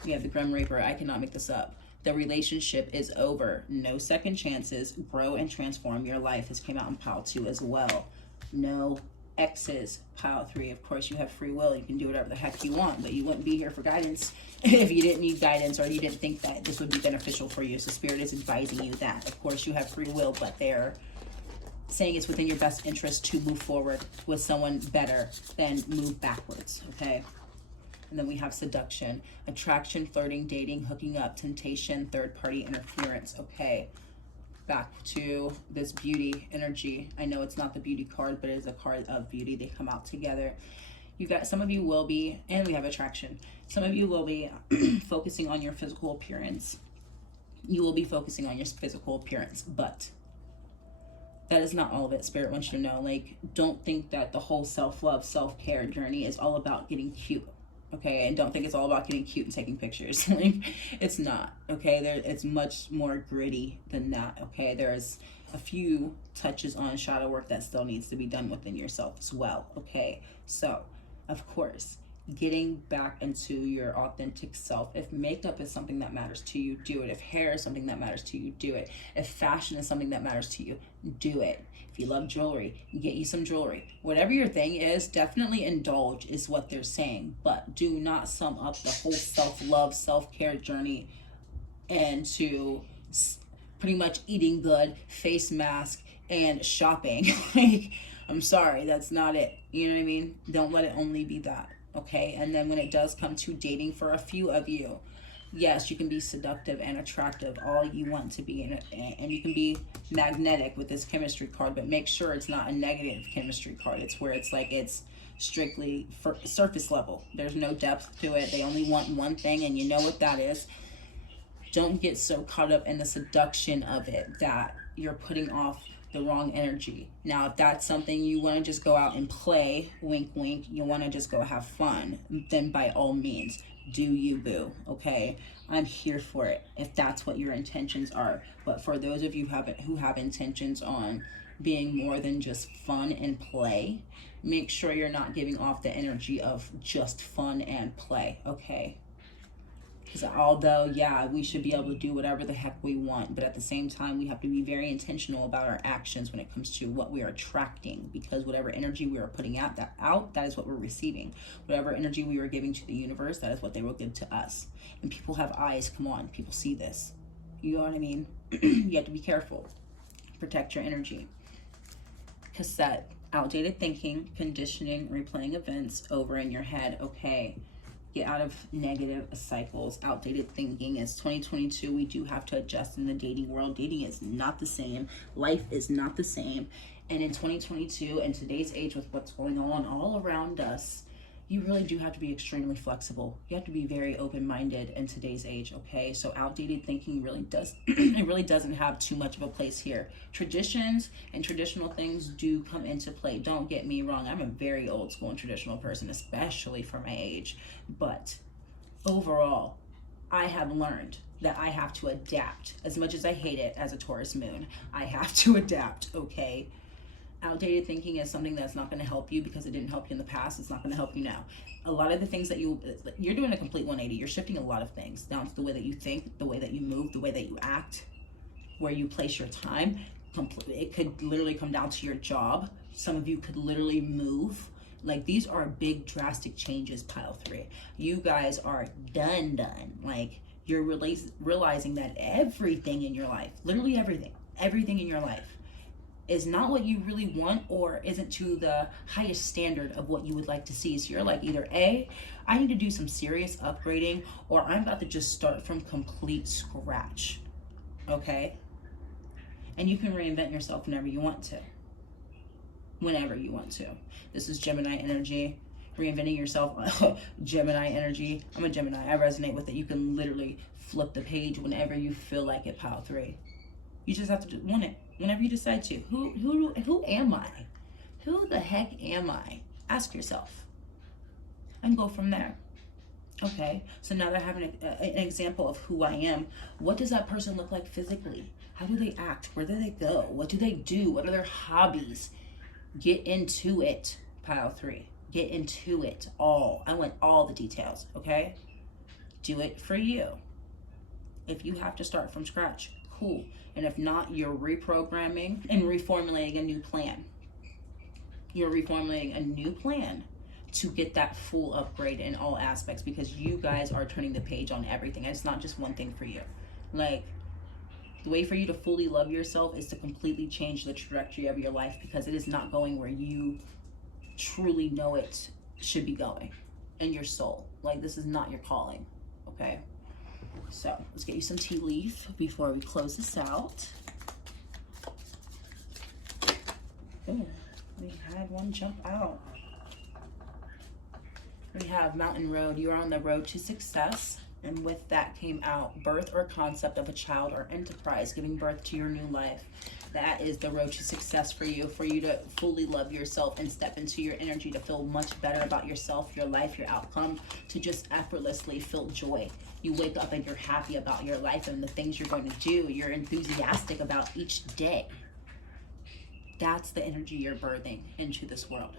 We have the Grim Reaper. I cannot make this up. The relationship is over. No second chances. Grow and transform your life. This came out in pile 2 as well. No exes. Pile 3. Of course, you have free will. You can do whatever the heck you want, but you wouldn't be here for guidance if you didn't need guidance or you didn't think that this would be beneficial for you. So Spirit is advising you that. Of course, you have free will, but they're saying it's within your best interest to move forward with someone better than move backwards, okay? And then we have seduction, attraction, flirting, dating, hooking up, temptation, third-party interference. Okay, back to this beauty energy. I know it's not the beauty card, but it is a card of beauty. They come out together. You got, some of you will be, and we have attraction. Some of you will be focusing on your physical appearance. You will be focusing on your physical appearance, but that is not all of it. Spirit wants you to know, like, don't think that the whole self-love, self-care journey is all about getting cute. Okay, and don't think it's all about getting cute and taking pictures. Like, it's not, okay? It's much more gritty than that, okay? There's a few touches on shadow work that still needs to be done within yourself as well, okay? So, of course, getting back into your authentic self. If makeup is something that matters to you, do it. If hair is something that matters to you, do it. If fashion is something that matters to you, do it. If you love jewelry, get you some jewelry. Whatever your thing is, definitely indulge is what they're saying. But do not sum up the whole self-love, self-care journey into pretty much eating good, face mask, and shopping. Like, I'm sorry, that's not it. You know what I mean? Don't let it only be that. Okay, and then when it does come to dating, for a few of you, yes, you can be seductive and attractive all you want to be, and you can be magnetic with this chemistry card, but make sure it's not a negative chemistry card. It's where it's like it's strictly for surface level. There's no depth to it. They only want one thing, and you know what that is. Don't get so caught up in the seduction of it that you're putting off the wrong energy. Now, if that's something you want to just go out and play, wink wink, you want to just go have fun, then by all means do you, boo. Okay, I'm here for it if that's what your intentions are. But for those of you who have intentions on being more than just fun and play, make sure you're not giving off the energy of just fun and play. Okay, because although, yeah, we should be able to do whatever the heck we want, but at the same time, we have to be very intentional about our actions when it comes to what we are attracting, because whatever energy we are putting out, that is what we're receiving. Whatever energy we are giving to the universe, that is what they will give to us. And people have eyes, come on, people see this. You know what I mean? You have to be careful. Protect your energy. Cassette, outdated thinking, conditioning, replaying events over in your head. Okay. Get out of negative cycles, outdated thinking. It's 2022. We do have to adjust in the dating world. Dating is not the same. Life is not the same. And in 2022, and today's age, with what's going on all around us, you really do have to be extremely flexible. You have to be very open-minded in today's age, okay? So outdated thinking really does, it really doesn't have too much of a place here. Traditions and traditional things do come into play. Don't get me wrong. I'm a very old school and traditional person, especially for my age. But overall, I have learned that I have to adapt. As much as I hate it as a Taurus moon, I have to adapt, okay? Outdated thinking is something that's not going to help you because it didn't help you in the past. It's not going to help you now. A lot of the things that you're doing a complete 180. You're shifting a lot of things down to the way that you think, the way that you move, the way that you act, where you place your time. It could literally come down to your job. Some of you could literally move. Like, these are big drastic changes, pile 3. You guys are done. Like, You're realizing that everything in your life, literally everything in your life is not what you really want or isn't to the highest standard of what you would like to see. So you're like, either A, I need to do some serious upgrading, or I'm about to just start from complete scratch, okay? And you can reinvent yourself whenever you want to. Whenever you want to. This is Gemini energy. Reinventing yourself. Gemini energy. I'm a Gemini. I resonate with it. You can literally flip the page whenever you feel like it, pile 3. You just have to want it whenever you decide to. Who am I? Who the heck am I? Ask yourself and go from there. Okay, so now they're having an example of who I am. What does that person look like physically? How do they act? Where do they go? What do they do? What are their hobbies? Get into it, pile 3. Get into it all. I want all the details, okay? Do it for you. If you have to start from scratch, cool. And if not, you're reprogramming and reformulating a new plan. You're reformulating a new plan to get that full upgrade in all aspects, because you guys are turning the page on everything. It's not just one thing for you. Like, the way for you to fully love yourself is to completely change the trajectory of your life, because it is not going where you truly know it should be going in your soul. Like, this is not your calling, okay? So let's get you some tea leaf before we close this out. Ooh, we had one jump out. We have Mountain Road. You are on the road to success. And with that came out birth or concept of a child or enterprise, giving birth to your new life. That is the road to success for you to fully love yourself and step into your energy, to feel much better about yourself, your life, your outcome, to just effortlessly feel joy. You wake up and you're happy about your life and the things you're going to do. You're enthusiastic about each day. That's the energy you're birthing into this world.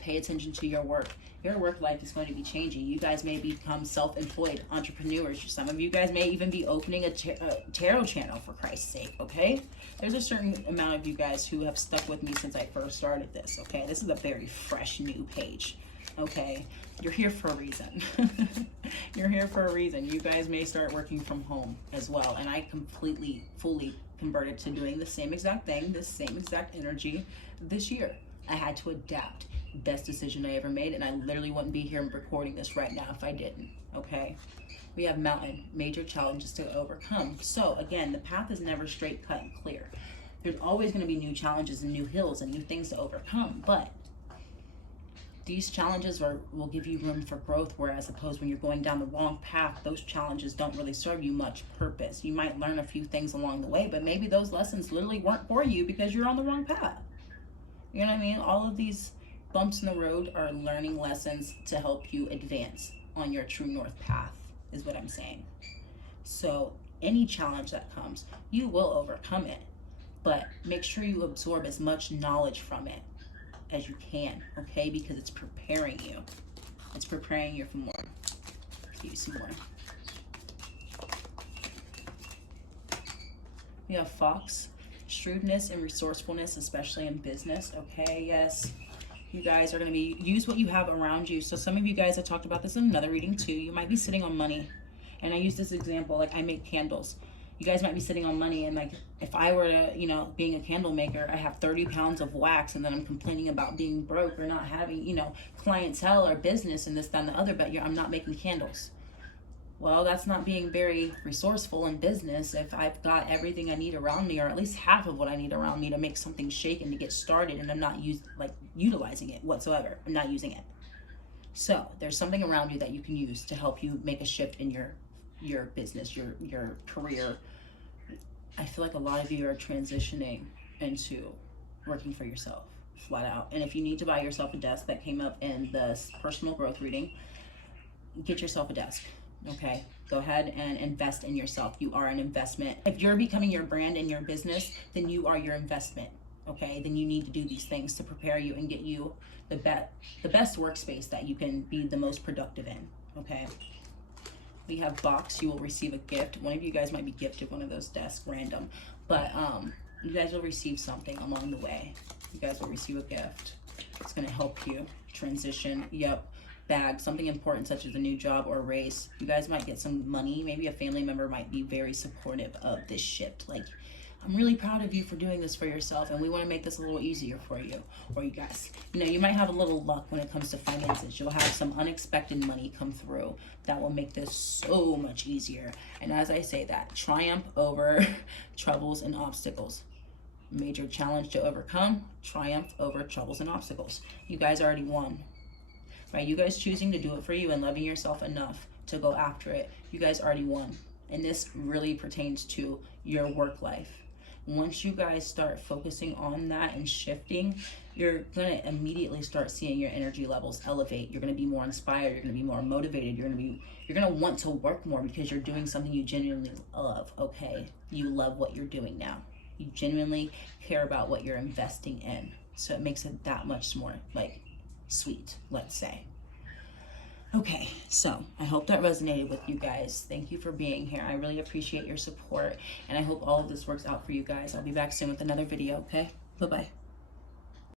Pay attention to your work. Your work life is going to be changing. You guys may become self-employed entrepreneurs. Some of you guys may even be opening a tarot channel, for Christ's sake, okay? There's a certain amount of you guys who have stuck with me since I first started this, okay? This is a very fresh new page, okay? You're here for a reason. You're here for a reason. You guys may start working from home as well. And I completely, fully converted to doing the same exact thing, the same exact energy this year. I had to adapt. Best decision I ever made, and I literally wouldn't be here recording this right now if I didn't, okay? We have Mountain, major challenges to overcome. So again, the path is never straight, cut, and clear. There's always going to be new challenges and new hills and new things to overcome, but these challenges will give you room for growth, whereas opposed when you're going down the wrong path, those challenges don't really serve you much purpose. You might learn a few things along the way, but maybe those lessons literally weren't for you because you're on the wrong path. You know what I mean? All of these bumps in the road are learning lessons to help you advance on your true north path, is what I'm saying. So any challenge that comes, you will overcome it, but make sure you absorb as much knowledge from it as you can, okay? Because it's preparing you. It's preparing you for more. Let's give you some more. We have Fox, shrewdness and resourcefulness, especially in business, okay? Yes. You guys are going to be, use what you have around you. So some of you guys, I talked about this in another reading too. You might be sitting on money. And I use this example, like I make candles. You guys might be sitting on money, and like if I were to, you know, being a candle maker, I have 30 pounds of wax, and then I'm complaining about being broke or not having, you know, clientele or business and this, that, and the other, but I'm not making candles. Well, that's not being very resourceful in business if I've got everything I need around me, or at least half of what I need around me to make something shake and to get started, and I'm not utilizing it whatsoever. I'm not using it. So there's something around you that you can use to help you make a shift in your business, your career. I feel like a lot of you are transitioning into working for yourself, flat out. And if you need to buy yourself a desk, that came up in the personal growth reading, get yourself a desk. Okay, go ahead and invest in yourself. You are an investment. If you're becoming your brand in your business, then you are your investment. Okay, then you need to do these things to prepare you and get you the best workspace that you can be the most productive in. Okay, we have box. You will receive a gift. One of you guys might be gifted one of those desks, random, but you guys will receive something along the way. You guys will receive a gift. It's going to help you transition. Yep. bag, something important such as a new job or a raise. You guys might get some money. Maybe a family member might be very supportive of this shift. Like, I'm really proud of you for doing this for yourself, and we want to make this a little easier for you. Or you guys, you know, you might have a little luck when it comes to finances. You'll have some unexpected money come through that will make this so much easier. And as I say that, triumph over troubles and obstacles. Major challenge to overcome, triumph over troubles and obstacles. You guys already won, right? You guys choosing to do it for you and loving yourself enough to go after it, you guys already won. And this really pertains to your work life. Once you guys start focusing on that and shifting, you're going to immediately start seeing your energy levels elevate. You're going to be more inspired. You're going to be more motivated. You're going to want to work more because you're doing something you genuinely love, okay? You love what you're doing now. You genuinely care about what you're investing in. So it makes it that much more, like, sweet, let's say. Okay, so I hope that resonated with you guys. Thank you for being here. I really appreciate your support, and I hope all of this works out for you guys. I'll be back soon with another video, okay? Bye-bye.